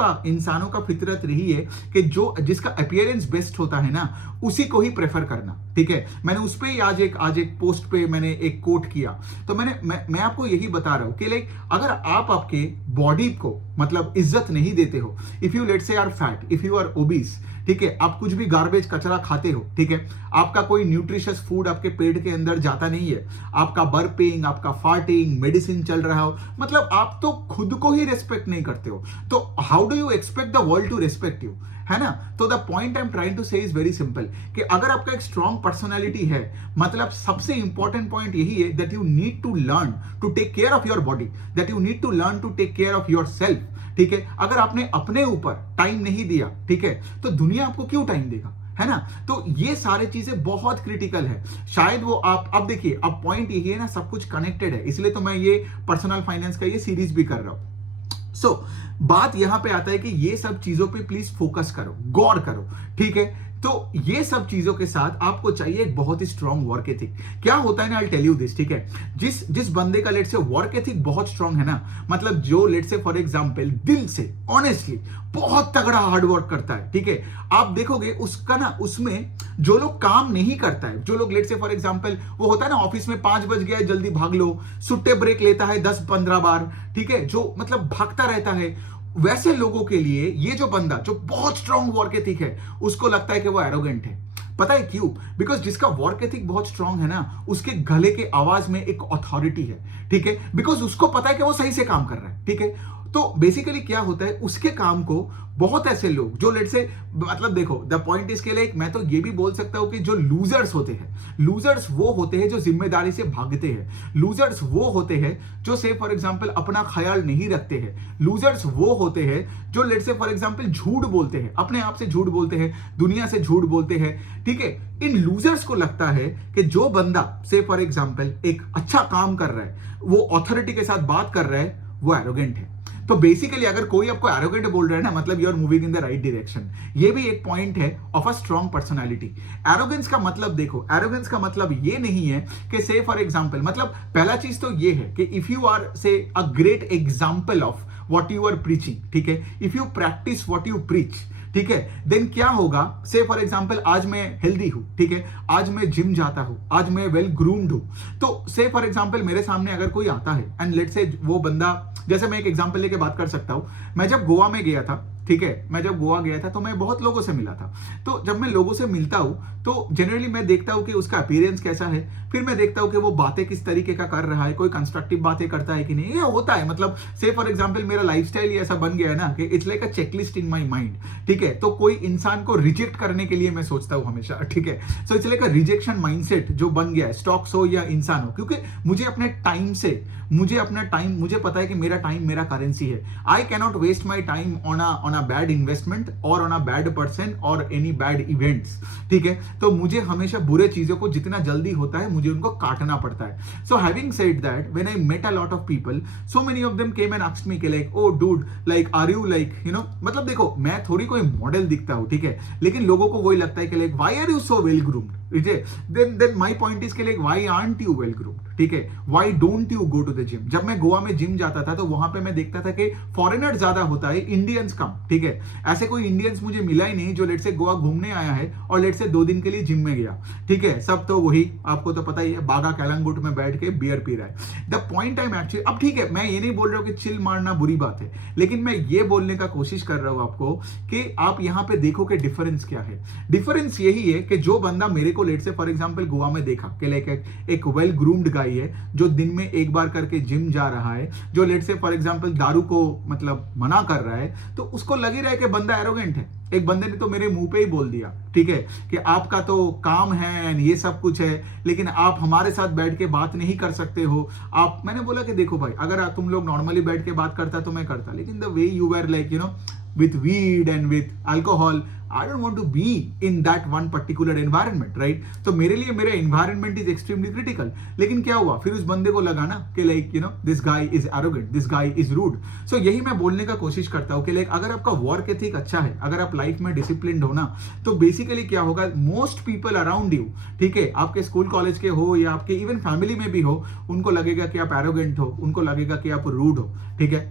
का फितरत रही है कि जिसका अपीयरेंस बेस्ट होता है ना, उसी को ही प्रेफर करना, ठीक है। मैंने उस पे आज एक पोस्ट पे मैंने एक कोट किया, तो मैं आपको यही बता रहा हूं कि लाइक अगर आप आपके बॉडी को मतलब इज्जत नहीं देते हो, if you let's say are fat, if you are obese, ठीक है, आप कुछ भी गार्बेज कचरा खाते हो, ठीक है, आपका कोई न्यूट्रिशियस फूड आपके पेट के अंदर जाता नहीं है, आपका बर्पिंग, आपका फार्टिंग, मेडिसिन चल रहा हो, मतलब आप तो खुद को ही रेस्पेक्ट नहीं करते हो, तो how do you expect the world to respect you, है ना। तो the point I am trying to say is very simple, कि अगर आपका एक स्ट्रॉन्ग पर्सनालिटी है, मतलब सबसे इंपॉर्टेंट पॉइंट यही है that you need to learn to take care of your body, that you need to learn to take care of yourself, ठीक है। अगर आपने अपने ऊपर टाइम नहीं दिया, ठीक है, तो दुनिया आपको क्यों टाइम देगा, है ना। तो ये सारी चीजें बहुत क्रिटिकल है। शायद वो आप, अब देखिए, अब पॉइंट यही है ना, सब कुछ कनेक्टेड है, इसलिए तो मैं ये पर्सनल फाइनेंस का ये सीरीज भी कर रहा हूं। सो बात यहां पे आता है कि ये सब चीजों पे प्लीज फोकस करो, गौर करो, ठीक है। तो ये सब चीजों के साथ आपको चाहिए एक बहुत ही स्ट्रॉन्ग वर्क एथिक। क्या होता है ना, आई टेल यू दिस, ठीक है, जिस बंदे का लेट से वर्क एथिक बहुत स्ट्रॉन्ग है ना, मतलब जो लेट से फॉर एग्जांपल दिल से ऑनेस्टली बहुत तगड़ा हार्ड वर्क करता है, ठीक है, आप देखोगे उसका ना, उसमें जो लोग काम नहीं करता है, जो लोग लेट से फॉर एग्जांपल वो होता है ना, ऑफिस में 5 बज गया जल्दी भाग लो, सुट्टे ब्रेक लेता है 10-15 बार, ठीक है, जो मतलब भागता रहता है, वैसे लोगों के लिए ये जो बंदा जो बहुत स्ट्रॉन्ग वर्क एथिक है, उसको लगता है कि वो एरोगेंट है। पता है क्यों? बिकॉज जिसका वर्क एथिक बहुत स्ट्रॉन्ग है ना, उसके गले के आवाज में एक अथॉरिटी है, ठीक है, बिकॉज उसको पता है कि वो सही से काम कर रहा है, ठीक है। तो बेसिकली क्या होता है, उसके काम को बहुत ऐसे लोग जो लेट से, मतलब देखो द पॉइंट इसके लिए मैं तो ये भी बोल सकता हूं कि जो लूजर्स होते हैं, लूजर्स वो होते हैं जो जिम्मेदारी से भागते हैं, लूजर्स वो होते हैं जो से फॉर एग्जांपल अपना ख्याल नहीं रखते हैं, लूजर्स वो होते हैं जो लेट से फॉर एग्जांपल झूठ बोलते हैं, अपने आप से झूठ बोलते हैं, दुनिया से झूठ बोलते हैं, ठीक है। इन लूजर्स को लगता है कि जो बंदा से फॉर एग्जांपल एक अच्छा काम कर रहा है, वो ऑथोरिटी के साथ बात कर रहा है, वो एरोगेंट है। तो बेसिकली अगर कोई आपको एरोगेंट बोल रहा है ना, मतलब you are moving in the right direction. ये भी एक पॉइंट है of a strong personality. Arrogance का मतलब देखो, एरोगेंस का मतलब ये नहीं है कि से फॉर एग्जांपल, मतलब पहला चीज तो ये है कि if you are say a great example of what you are preaching, ठीक है, if you practice what you preach, ठीक है, देन क्या होगा, से फॉर एग्जांपल आज मैं हेल्दी हूं, ठीक है, आज मैं जिम जाता हूं, आज मैं वेल ग्रूम्ड हूं, तो से फॉर एग्जांपल मेरे सामने अगर कोई आता है एंड लेट्स से वो बंदा, जैसे मैं एक एग्जांपल लेके बात कर सकता हूं, मैं जब गोवा में गया था, ठीक है, मैं जब गोवा गया था तो मैं बहुत लोगों से मिला था। तो जब मैं लोगों से मिलता हूं तो जनरली मैं देखता हूं कि उसका अपीयरेंस कैसा है, फिर मैं देखता हूं कि वो बातें किस तरीके का कर रहा है, कोई कंस्ट्रक्टिव बातें करता है कि नहीं, ये होता है, मतलब से फॉर एग्जांपल मेरा लाइफस्टाइल ही ऐसा बन गया है ना कि it's like a checklist in my mind, ठीक है। तो कोई इंसान को रिजेक्ट करने के लिए मैं सोचता हूं हमेशा, ठीक है। So it's like a rejection mindset जो बन गया है, स्टॉक्स हो या इंसान हो, क्योंकि मुझे अपने टाइम से, मुझे पता है कि मेरा टाइम मेरा करेंसी है। I cannot waste my time on a bad investment और ऑन अ बैड पर्सन और एनी बैड इवेंट्स, ठीक है। तो मुझे हमेशा बुरे चीजों को जितना जल्दी होता है मुझे उनको काटना पड़ता है। So having said that, when I met a lot of people, so many of them came and asked me कि like, oh dude, like are you like, you know, मतलब देखो मैं थोड़ी कोई मॉडल दिखता हूं, ठीक है, लेकिन लोगों को वही लगता है कि like why are you so well groomed, ठीक है। देन माय पॉइंट इज कि like why aren't you well groomed, ठीक है, why don't you go to the gym. जब मैं गोवा में जिम जाता था तो वहां पे मैं देखता था कि फॉरेनर ज्यादा होता है, इंडियंस कम, ठीक है। ऐसे कोई इंडियंस मुझे मिला ही नहीं जो लेट से गोवा घूमने आया है और लेट से 2 दिन के लिए जिम में गया, ठीक है। सब तो वही आपको तो पता ही है, बागा कैलंगुट में बैठ के बियर पी रहा है। The point I am actually, अब ठीक है, मैं ये नहीं बोल रहा हूं कि चिल मारना बुरी बात है, लेकिन मैं ये बोलने का कोशिश कर रहा हूं आपको कि आप यहां पे देखो कि डिफरेंस क्या है। डिफरेंस यही है कि जो बंदा मेरे को लेट से फॉर एग्जांपल गोवा में देखा कि लाइक एक वेल ग्रूम्ड गाय है जो दिन में एक बार करके जिम जा रहा है, जो लेट से फॉर एग्जांपल दारू को मतलब मना कर रहा है, तो उसको लग ही रहा है कि बंदा एरोगेंट है। एक बंदे ने तो मेरे मुंह पे ही बोल दिया, ठीक है, कि आपका तो काम है एंड ये सब कुछ है, लेकिन आप हमारे साथ बैठ के बात नहीं कर सकते हो। आप, मैंने बोला कि देखो भाई, अगर तुम लोग नॉर्मली बैठ के बात करता तो मैं करता, लेकिन the way you were like, you no, with weed and with alcohol, I don't want to be in that one particular environment, right? तो मेरे लिए मेरा environment is extremely critical। लेकिन क्या हुआ, फिर उस बंदे को लगा ना कि like, you know, this guy is arrogant, this guy is rude। So यही मैं बोलने का कोशिश करता हूँ कि like, अगर आपका वर्क एथिक अच्छा है, अगर आप लाइफ में डिसिप्लिन्ड हो ना, तो बेसिकली क्या होगा, मोस्ट पीपल अराउंड यू, ठीक है, आपके स्कूल कॉलेज के हो या आपके इवन फैमिली में भी हो, उनको लगेगा कि आप एरोगेंट हो, उनको लगेगा कि आप रूड हो, ठीक है।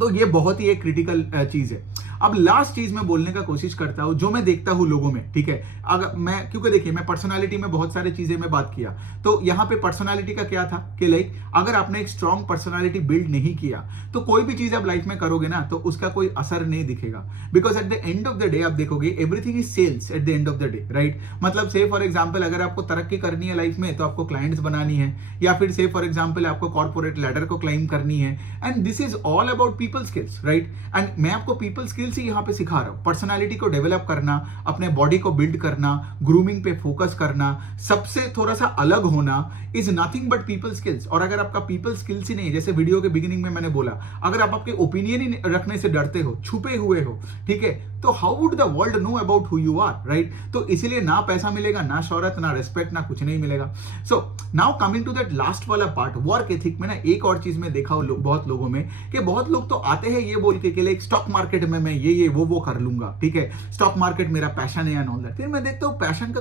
तो ये बहुत ही एक क्रिटिकल चीज है। अब लास्ट चीज मैं बोलने का कोशिश करता हूं जो मैं देखता हूं लोगों में, ठीक है, अगर मैं, क्योंकि देखिए मैं पर्सनालिटी में बहुत सारी चीजें मैं बात किया, तो यहां पे पर्सनालिटी का क्या था कि लाइक अगर आपने एक स्ट्रॉन्ग पर्सनालिटी बिल्ड नहीं किया तो कोई भी चीज आप लाइफ में करोगे ना तो उसका कोई असर नहीं दिखेगा, because at the end of the day आप देखोगे everything is sales at the end of the day, right. मतलब से फॉर एग्जांपल अगर आपको तरक्की करनी है लाइफ में तो आपको क्लाइंट्स बनानी है, या फिर से फॉर एग्जांपल आपको कॉर्पोरेट लैडर को क्लाइम करनी है, and this is all about people skills, right. And मैं आपको पीपल स्किल्स ही यहां पे सिखा रहा हूं, पर्सनालिटी को डेवलप करना, अपने बॉडी को बिल्ड करना, ग्रूमिंग पे फोकस करना, सबसे थोड़ा सा अलग होना is nothing but people skills. और अगर आपका पीपल स्किल्स ही नहीं है, जैसे वीडियो के बिगिनिंग में मैंने बोला, अगर आप आपके ओपिनियन ही रखने से डरते हो, छुपे हुए हो, ठीक है, तो how would the world know about who you are, right. तो इसीलिए ना पैसा मिलेगा, ना शौहरत, ना रिस्पेक्ट, ना कुछ नहीं मिलेगा। So now coming to that last वाला पार्ट, वर्क एथिक में ना एक और चीज में देखा बहुत लोगों में कि बहुत लोग तो आते हैं ये बोल के लाइक स्टॉक मार्केट में मैं ये वो कर लूंगा, ठीक है, स्टॉक मार्केट मेरा पैशन है एंड ऑल दैट। फिर मैं देखता हूं पैशन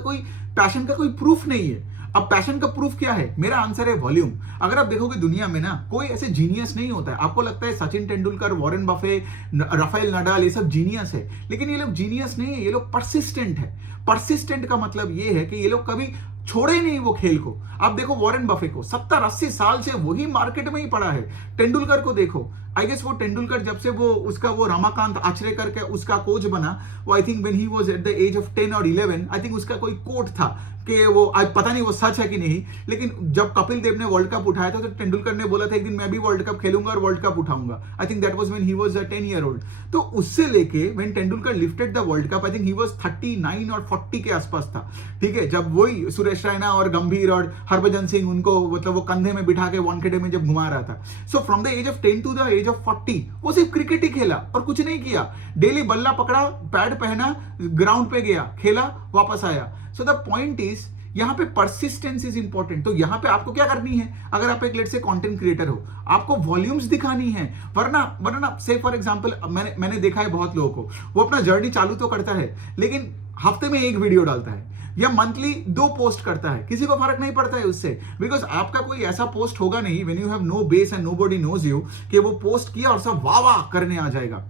का कोई प्रूफ नहीं है। अब पैशन का प्रूफ क्या है? मेरा आंसर है वॉल्यूम। अगर आप देखोगे दुनिया में ना कोई ऐसे जीनियस नहीं होता है। आपको लगता है Sachin Tendulkar, Warren Buffett, Rafael Nadal ये सब जीनियस है, लेकिन ये लोग जीनियस नहीं है, ये लोग परसिस्टेंट है। परसिस्टेंट का मतलब ये है कि ये लोग कभी छोड़े नहीं वो खेल को। आप देखो वॉरेन बफे को 70-80 साल से वही मार्केट में ही पड़ा है। तेंदुलकर को देखो, आई गेस वो तेंदुलकर जब से वो उसका वो रमाकांत आचरेकर के उसका कोच बना, वो I think when he was at the age of 10 और 11, आई थिंक उसका कोई कोट था कि वो आज पता नहीं वो सच है कि नहीं, लेकिन जब कपिल देव ने वर्ल्ड कप उठाया था तो तेंदुलकर ने बोला था एक दिन मैं भी वर्ल्ड कप खेलूंगा और वर्ल्ड कप उठाऊंगा। I think that was when he was 10 year old. तो उससे लेके when Tendulkar lifted the world cup, I think he was 39 और 40 के आसपास था, ठीक है, जब वही सुरेश रैना और गंभीर और हरभजन सिंह उनको मतलब वो कंधे में बिठा के वानखेड़े में जब घुमा रहा था। So from the age of 10 to the age of 40 वो सिर्फ क्रिकेट ही खेला और कुछ नहीं किया। डेली बल्ला पकड़ा, पैड पहना, ग्राउंड पे गया, खेला, वापस आया। सो द पॉइंट इज यहां पे परसिस्टेंस इज इंपॉर्टेंट। तो यहां पे आपको क्या करनी है, अगर आप एक लेट से कंटेंट क्रिएटर हो, आपको वॉल्यूम्स दिखानी है। वरना से फॉर एग्जांपल मैंने देखा है बहुत लोगों को, वो अपना जर्नी चालू तो करता है लेकिन हफ्ते में एक वीडियो डालता है या मंथली 2 पोस्ट करता है, किसी को फर्क नहीं पड़ता है उससे, बिकॉज आपका कोई ऐसा पोस्ट होगा नहीं when you have no base and nobody knows you कि वो पोस्ट किया और सब वाह वाह करने आ जाएगा।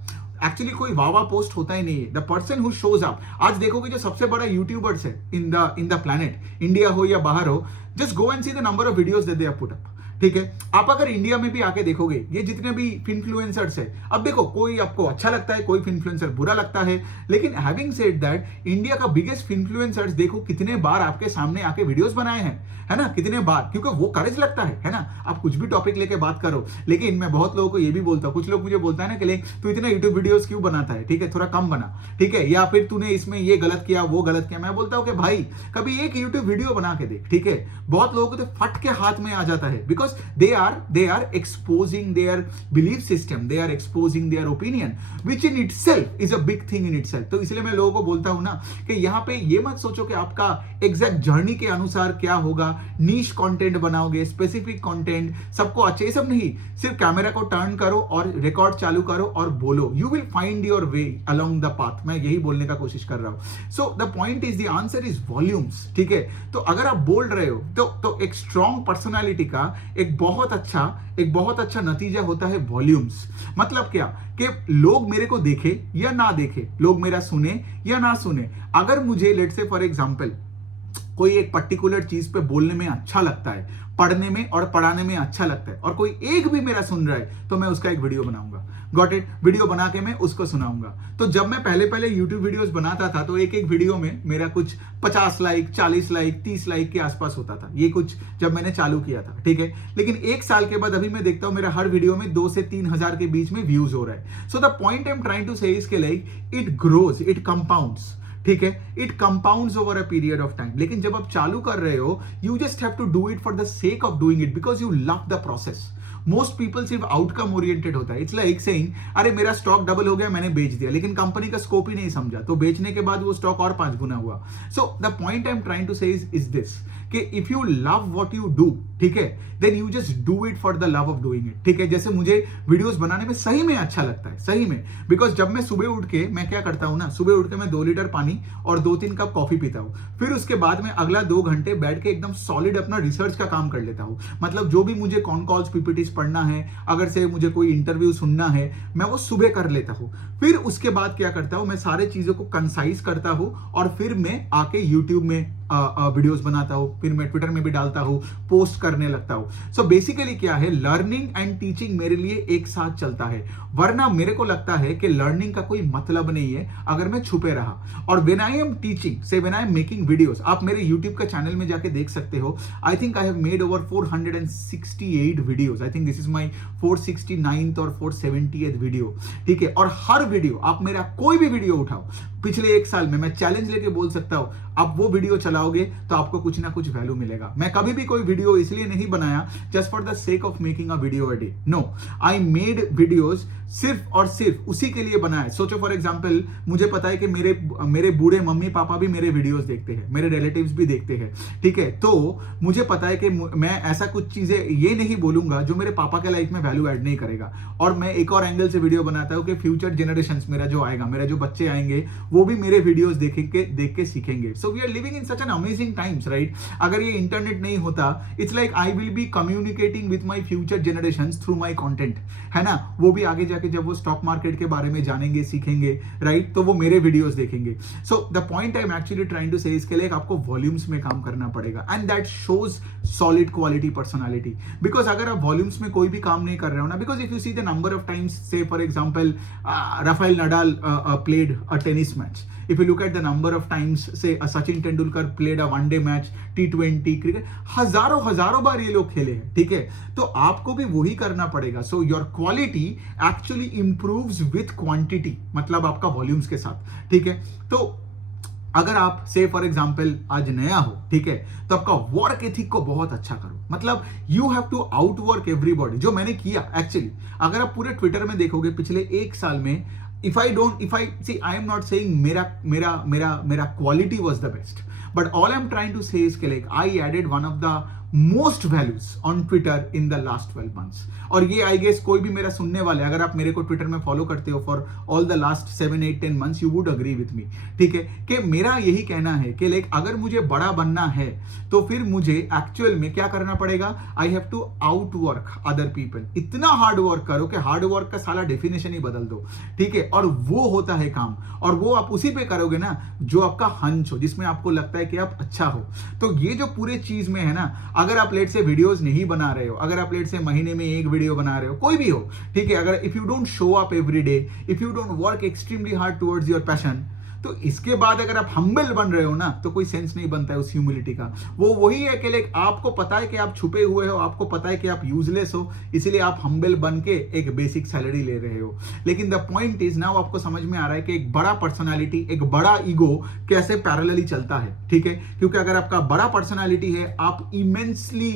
एक्चुअली कोई वावा पोस्ट होता ही नहीं है। The person who shows up, आज देखोगे जो सबसे बड़ा यूट्यूबर्स है इन द प्लैनेट, इंडिया हो या बाहर हो, just go and C the number of videos that they have put up, ठीक है। आप अगर इंडिया में भी आके देखोगे ये जितने भी इन्फ्लुएंसर्स है, अब देखो कोई आपको अच्छा लगता है, कोई इन्फ्लुएंसर बुरा लगता है, लेकिन हैविंग सेड दैट इंडिया का बिगेस्ट इन्फ्लुएंसर्स देखो कितने बार आपके सामने आके वीडियोस बनाए हैं, है ना, कितने बार, क्योंकि वो करेज लगता है ना। आप कुछ भी टॉपिक लेके बात करो, लेकिन मैं बहुत लोगों को ये भी बोलता हूँ, कुछ लोग मुझे बोलता है ना कि तू इतना यूट्यूब वीडियोस क्यों बनाता है, ठीक है, थोड़ा कम बना, ठीक है, या फिर तूने इसमें ये गलत किया वो गलत किया। मैं बोलता हूँ कि भाई कभी एक यूट्यूब वीडियो बना के देख, ठीक है। बहुत लोगों को तो फट के हाथ में आ जाता है, because they are exposing their belief system, they are exposing their opinion, which in itself is a big thing in itself। तो इसलिए मैं लोगों को बोलता हूं ना कि यहाँ पे ये मत सोचो कि आपका एग्जैक्ट जर्नी के अनुसार क्या होगा, नीश कंटेंट बनाओगे, स्पेसिफिक कंटेंट, सबको अच्छे, ये सब नहीं, सिर्फ कैमरा को टर्न करो और रिकॉर्ड चालू करो और बोलो, you will find your way along the path. मैं यही बोलने का कोशिश कर रहा हूं। सो the point is, the answer is volumes, ठीक है। तो अगर आप बोल रहे हो तो एक स्ट्रॉन्ग पर्सनालिटी का एक बहुत अच्छा नतीजा होता है वॉल्यूम्स। मतलब क्या कि लोग मेरे को देखे या ना देखे, लोग मेरा सुने या ना सुने, अगर मुझे लेट्स से फॉर एग्जांपल कोई एक पर्टिकुलर चीज पे बोलने में अच्छा लगता है, पढ़ने में और पढ़ाने में अच्छा लगता है, और कोई एक भी मेरा सुन रहा है, तो मैं उसका एक वीडियो बनाऊंगा। Got it? वीडियो बना के मैं उसको सुनाऊंगा। तो जब मैं पहले यूट्यूब वीडियोस बनाता था तो एक वीडियो में मेरा कुछ 50 लाइक, 40 लाइक, 30 लाइक के आसपास होता था, ये कुछ जब मैंने चालू किया था, ठीक है। लेकिन 1 साल के बाद अभी मैं देखता हूं मेरा हर वीडियो में 2 से 3 हजार के बीच में व्यूज हो रहा है। So the point I am trying to say इसके like it grows, it compounds, ठीक है, it compounds over a period of time. लेकिन जब आप चालू कर रहे हो, you just have to do it for the sake of doing it, because you love the process. Most people सिर्फ आउटकम ओरिएंटेड होता है। इट्स लाइक सेइंग, अरे मेरा स्टॉक डबल हो गया, मैंने बेच दिया, लेकिन कंपनी का स्कोप ही नहीं समझा, तो बेचने के बाद वो स्टॉक और 5 गुना हुआ। So the point I am trying to say is this कि if you love what you do, ठीक है, then you just do it for the love of doing it, ठीक है। जैसे मुझे वीडियोस बनाने में सही में अच्छा लगता है, सही में, बिकॉज जब मैं सुबह उठ के मैं क्या करता हूं ना, सुबह उठ के मैं 2 लीटर पानी और 2-3 कप कॉफी पीता हूं, फिर उसके बाद में अगला 2 घंटे बैठ के एकदम सॉलिड अपना रिसर्च का काम कर लेता हूं। मतलब जो भी मुझे कॉन कॉल्स, पीपीटीज पढ़ना है, अगर से मुझे कोई इंटरव्यू सुनना है, मैं वो सुबह कर लेता हूं। फिर उसके बाद क्या करता हूं, मैं सारे चीजों को कंसाइज करता हूं और फिर मैं आके यूट्यूब में वीडियोस बनाता हूं, फिर मैं ट्विटर में भी डालता हूं, पोस्ट करने लगता हूं। सो बेसिकली क्या है, लर्निंग एंड टीचिंग मेरे लिए एक साथ चलता है। वरना मेरे को लगता है कि लर्निंग का कोई मतलब नहीं है अगर मैं छुपे रहा। और व्हेन आई एम टीचिंग, से when I am making videos, आप मेरे यूट्यूब का चैनल में जाके देख सकते हो। I think I have made over 468 videos. I think this is my 469th और 470th वीडियो, ठीक है। और हर वीडियो, आप मेरा कोई भी वीडियो उठाओ पिछले 1 साल में, मैं चैलेंज लेके बोल सकता हूं, आप वो वीडियो चलाओगे तो आपको कुछ ना कुछ वैल्यू मिलेगा। मैं कभी भी कोई वीडियो इसलिए नहीं बनाया just for the sake of making a video a day, no, I made videos सिर्फ और सिर्फ उसी के लिए बनाया। सोचो फॉर एग्जांपल, मुझे पता है कि मेरे बूढ़े मम्मी पापा भी मेरे वीडियोस देखते हैं, मेरे रिलेटिव्स भी देखते हैं, ठीक है। तो मुझे पता है कि मैं ऐसा कुछ चीजें ये नहीं बोलूंगा जो मेरे पापा के लाइफ में वैल्यू ऐड नहीं करेगा। और मैं एक और एंगल से वीडियो बनाता हूं कि फ्यूचर जनरेशंस, मेरा जो आएगा, मेरे जो बच्चे आएंगे, वो भी मेरे वीडियोस देख के सीखेंगे. So we are living in such an amazing times, right? अगर ये इंटरनेट नहीं होता, it's like I will be communicating with my future generations through my content, है ना? वो भी आगे जाके जब वो स्टॉक मार्केट के बारे में जानेंगे, सीखेंगे, राइट? तो वो मेरे वीडियोस देखेंगे. So the point I am actually trying to say, इसके लिए आपको वॉल्यूम्स में काम करना पड़ेगा, and that shows solid quality personality. Because अगर आप वॉल्यूम्स में कोई भी काम नहीं कर रहे हो ना, because if you see the number of times, say for example Rafael Nadal played a tennis match. If you look at the number of times, say Sachin Tendulkar played a one-day match, T20 cricket, हजारों बार ये लोग खेले हैं, ठीक है? तो आपको भी वही करना पड़ेगा. So your quality actually improves with quantity, मतलब आपका वॉल्यूम्स के साथ, ठीक है? तो अगर आप से फॉर एग्जाम्पल आज नया हो, ठीक है, तो आपका वर्क एथिक को बहुत अच्छा करो. मतलब you have to outwork everybody, जो मैंने किया एक्चुअली. अगर आप पूरे ट्विटर में देखोगे पिछले 1 साल में, if I see, I am not saying मेरा quality was the best, but all I'm trying to say is कि like I added one of the most values on Twitter in the last 12 months. और ये I guess कोई भी मेरा सुनने वाले, अगर आप मेरे को ट्विटर में फॉलो करते हो for all the last 7, 8, 10 months, you would agree with me, ठीक है? कि मेरा यही कहना है कि लाइक अगर मुझे बड़ा बनना है तो फिर मुझे एक्चुअल में क्या करना पड़ेगा? I have to outwork other people. इतना हार्ड वर्क करो कि हार्ड वर्क का साला डेफिनेशन ही बदल दो, ठीक है? और वो होता है काम, और वो आप उसी पे करोगे ना जो आपका हंच हो, जिसमें आपको लगता है कि आप अच्छा हो. तो ये जो पूरे चीज में है ना, अगर आप लेट से वीडियोस नहीं बना रहे हो, अगर आप लेट से महीने में 1 वीडियो बना रहे हो, कोई भी हो, ठीक है, अगर if you don't show up every day, if you don't work extremely hard towards your passion, तो इसके बाद अगर आप हम्बल बन रहे हो ना, तो कोई सेंस नहीं बनता है उस ह्यूमिलिटी का. वो वही है कि लाइक आपको पता है कि आप छुपे हुए हो, आपको पता है कि आप यूजलेस हो, इसलिए आप हम्बल बन के एक बेसिक सैलरी ले रहे हो. लेकिन द पॉइंट इज नाउ आपको समझ में आ रहा है कि एक बड़ा पर्सनालिटी, एक बड़ा ईगो कैसे पैरेलली चलता है, ठीक है? क्योंकि अगर आपका बड़ा पर्सनालिटी है, आप इमेंसली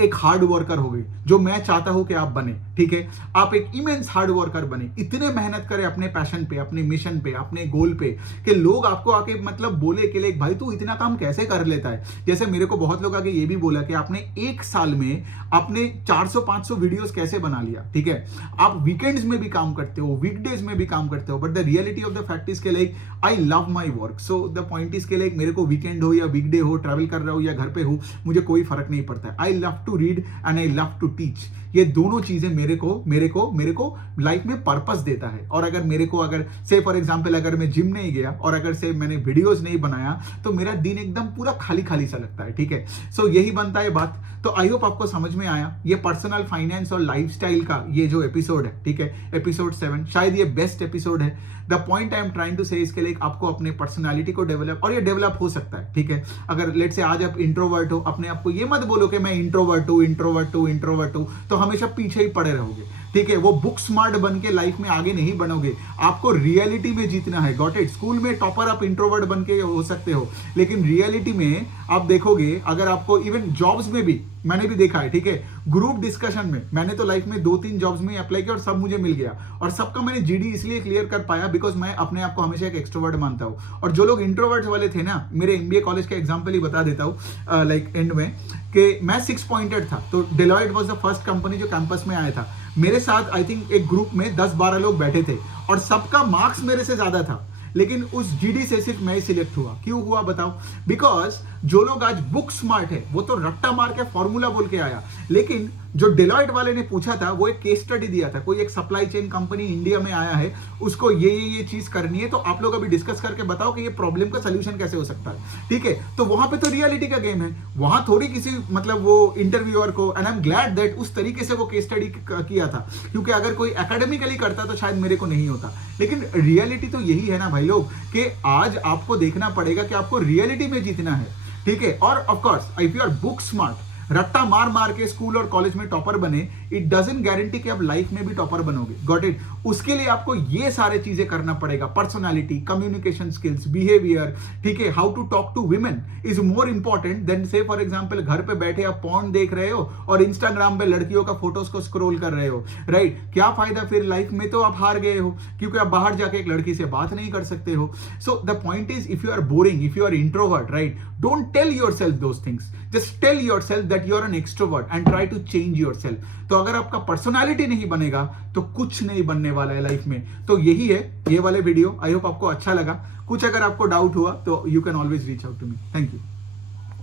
एक हार्ड वर्कर हो गए, जो मैं चाहता हूं कि आप बने, ठीक है? आप एक इमेंस हार्ड वर्कर बने, इतने मेहनत करें अपने पैशन पे, अपने मिशन पे, अपने गोल पे, कि लोग आपको आके मतलब बोले कि लाइक भाई तू इतना काम कैसे कर लेता है. जैसे मेरे को बहुत लोग आके ये भी बोला कि आपने 1 साल में आपने 400-500 वीडियोस कैसे बना लिया, ठीक है? आप वीकेंड्स में भी काम करते हो, वीकडेज में भी काम करते हो, but the reality of the fact is के like I love my work. So the point is के लाइक मेरे को वीकेंड हो या वीकडे हो, ट्रैवल कर रहा हो या घर पे हो, मुझे कोई फर्क नहीं पड़ता है. I love to read and I love to teach. ये दोनों चीजें मेरे को लाइफ में पर्पस देता है. और अगर से फॉर एग्जांपल अगर मैं जिम नहीं गया और अगर से मैंने वीडियोस नहीं बनाया, तो मेरा दिन एकदम पूरा खाली सा लगता है, ठीक है? सो यही बनता है बात. तो आई होप आपको समझ में आया. ये पर्सनल फाइनेंस और लाइफस्टाइल का ये जो एपिसोड है, ठीक है, एपिसोड 7, शायद ये बेस्ट एपिसोड है. The point I am trying to say इसके लिए आपको अपने पर्सनालिटी को डेवलप, और ये डेवलप हो सकता है, ठीक है? अगर लेट से आज आप इंट्रोवर्ट हो, अपने आप को ये मत बोलो कि मैं इंट्रोवर्ट हूं, तो हमेशा पीछे ही पड़े रहोगे, ठीक है? वो बुक स्मार्ट बन के लाइफ में आगे नहीं बनोगे. आपको रियलिटी में जीतना है. Got it? स्कूल में टॉपर आप इंट्रोवर्ट बन के हो सकते हो, लेकिन रियलिटी में आप देखोगे, अगर आपको इवन जॉब्स में भी मैंने भी देखा है, ठीक है, ग्रुप डिस्कशन में मैंने तो लाइफ में 2-3 जॉब्स में अप्लाई किया और सब मुझे मिल गया, और सबका मैंने जीडी इसलिए क्लियर कर पाया बिकॉज मैं अपने आप को हमेशा एक एक्सट्रोवर्ट मानता हूं. और जो लोग इंट्रोवर्ट वाले थे ना, मेरे एमबीए कॉलेज का एग्जांपल ही बता देता हूं लाइक एंड में, कि मैं 6 पॉइंटेड था. तो Deloitte was the first company जो कैंपस में आया था. मेरे साथ आई थिंक एक ग्रुप में 10-12 लोग बैठे थे, और सबका मार्क्स मेरे से ज्यादा था, लेकिन उस जीडी से सिर्फ मैं ही सिलेक्ट हुआ. क्यों हुआ बताओ? बिकॉज जो लोग आज बुक स्मार्ट है, वो तो रट्टा मार के फॉर्मूला बोल के आया, लेकिन जो डेलॉयट वाले ने पूछा था, वो एक केस स्टडी दिया था. कोई एक सप्लाई चेन कंपनी इंडिया में आया है, उसको ये चीज करनी है, तो आप लोग अभी डिस्कस करके बताओ कि ये प्रॉब्लम का सोल्यूशन कैसे हो सकता है, ठीक है? तो वहां पे तो रियलिटी का गेम है, वहां थोड़ी किसी मतलब वो इंटरव्यूअर को, and I am glad that उस तरीके से वो केस स्टडी किया था, क्योंकि अगर कोई एकेडमिकली करता तो शायद मेरे को नहीं होता. लेकिन रियलिटी तो यही है ना भाई लोग, कि आज आपको देखना पड़ेगा कि आपको रियलिटी में जीतना है, ठीक है? और of course if you are book smart, रट्टा मार के स्कूल और कॉलेज में टॉपर बने, इट डजंट गारंटी कि आप लाइफ में भी टॉपर बनोगे. Got it? उसके लिए आपको ये सारे चीजें करना पड़ेगा. पर्सनालिटी, कम्युनिकेशन स्किल्स, बिहेवियर, ठीक है, how to talk to women is more important than say for example घर पे बैठे आप पॉर्न देख रहे हो और इंस्टाग्राम पे लड़कियों का फोटोज को स्क्रॉल कर रहे हो, राइट? क्या फायदा फिर लाइफ में? तो आप हार गए हो, क्योंकि आप बाहर जाके एक लड़की से बात नहीं कर सकते हो. So the point is, if you are boring, if you are introvert, right, don't tell yourself those things. Just tell yourself that you are an extrovert and try to change yourself. तो अगर आपका personality नहीं बनेगा तो कुछ नहीं बनने वाला है लाइफ में। तो यही है ये वाले वीडियो। आई होप आपको अच्छा लगा। कुछ अगर आपको डाउट हुआ तो you can always reach out to me. Thank you.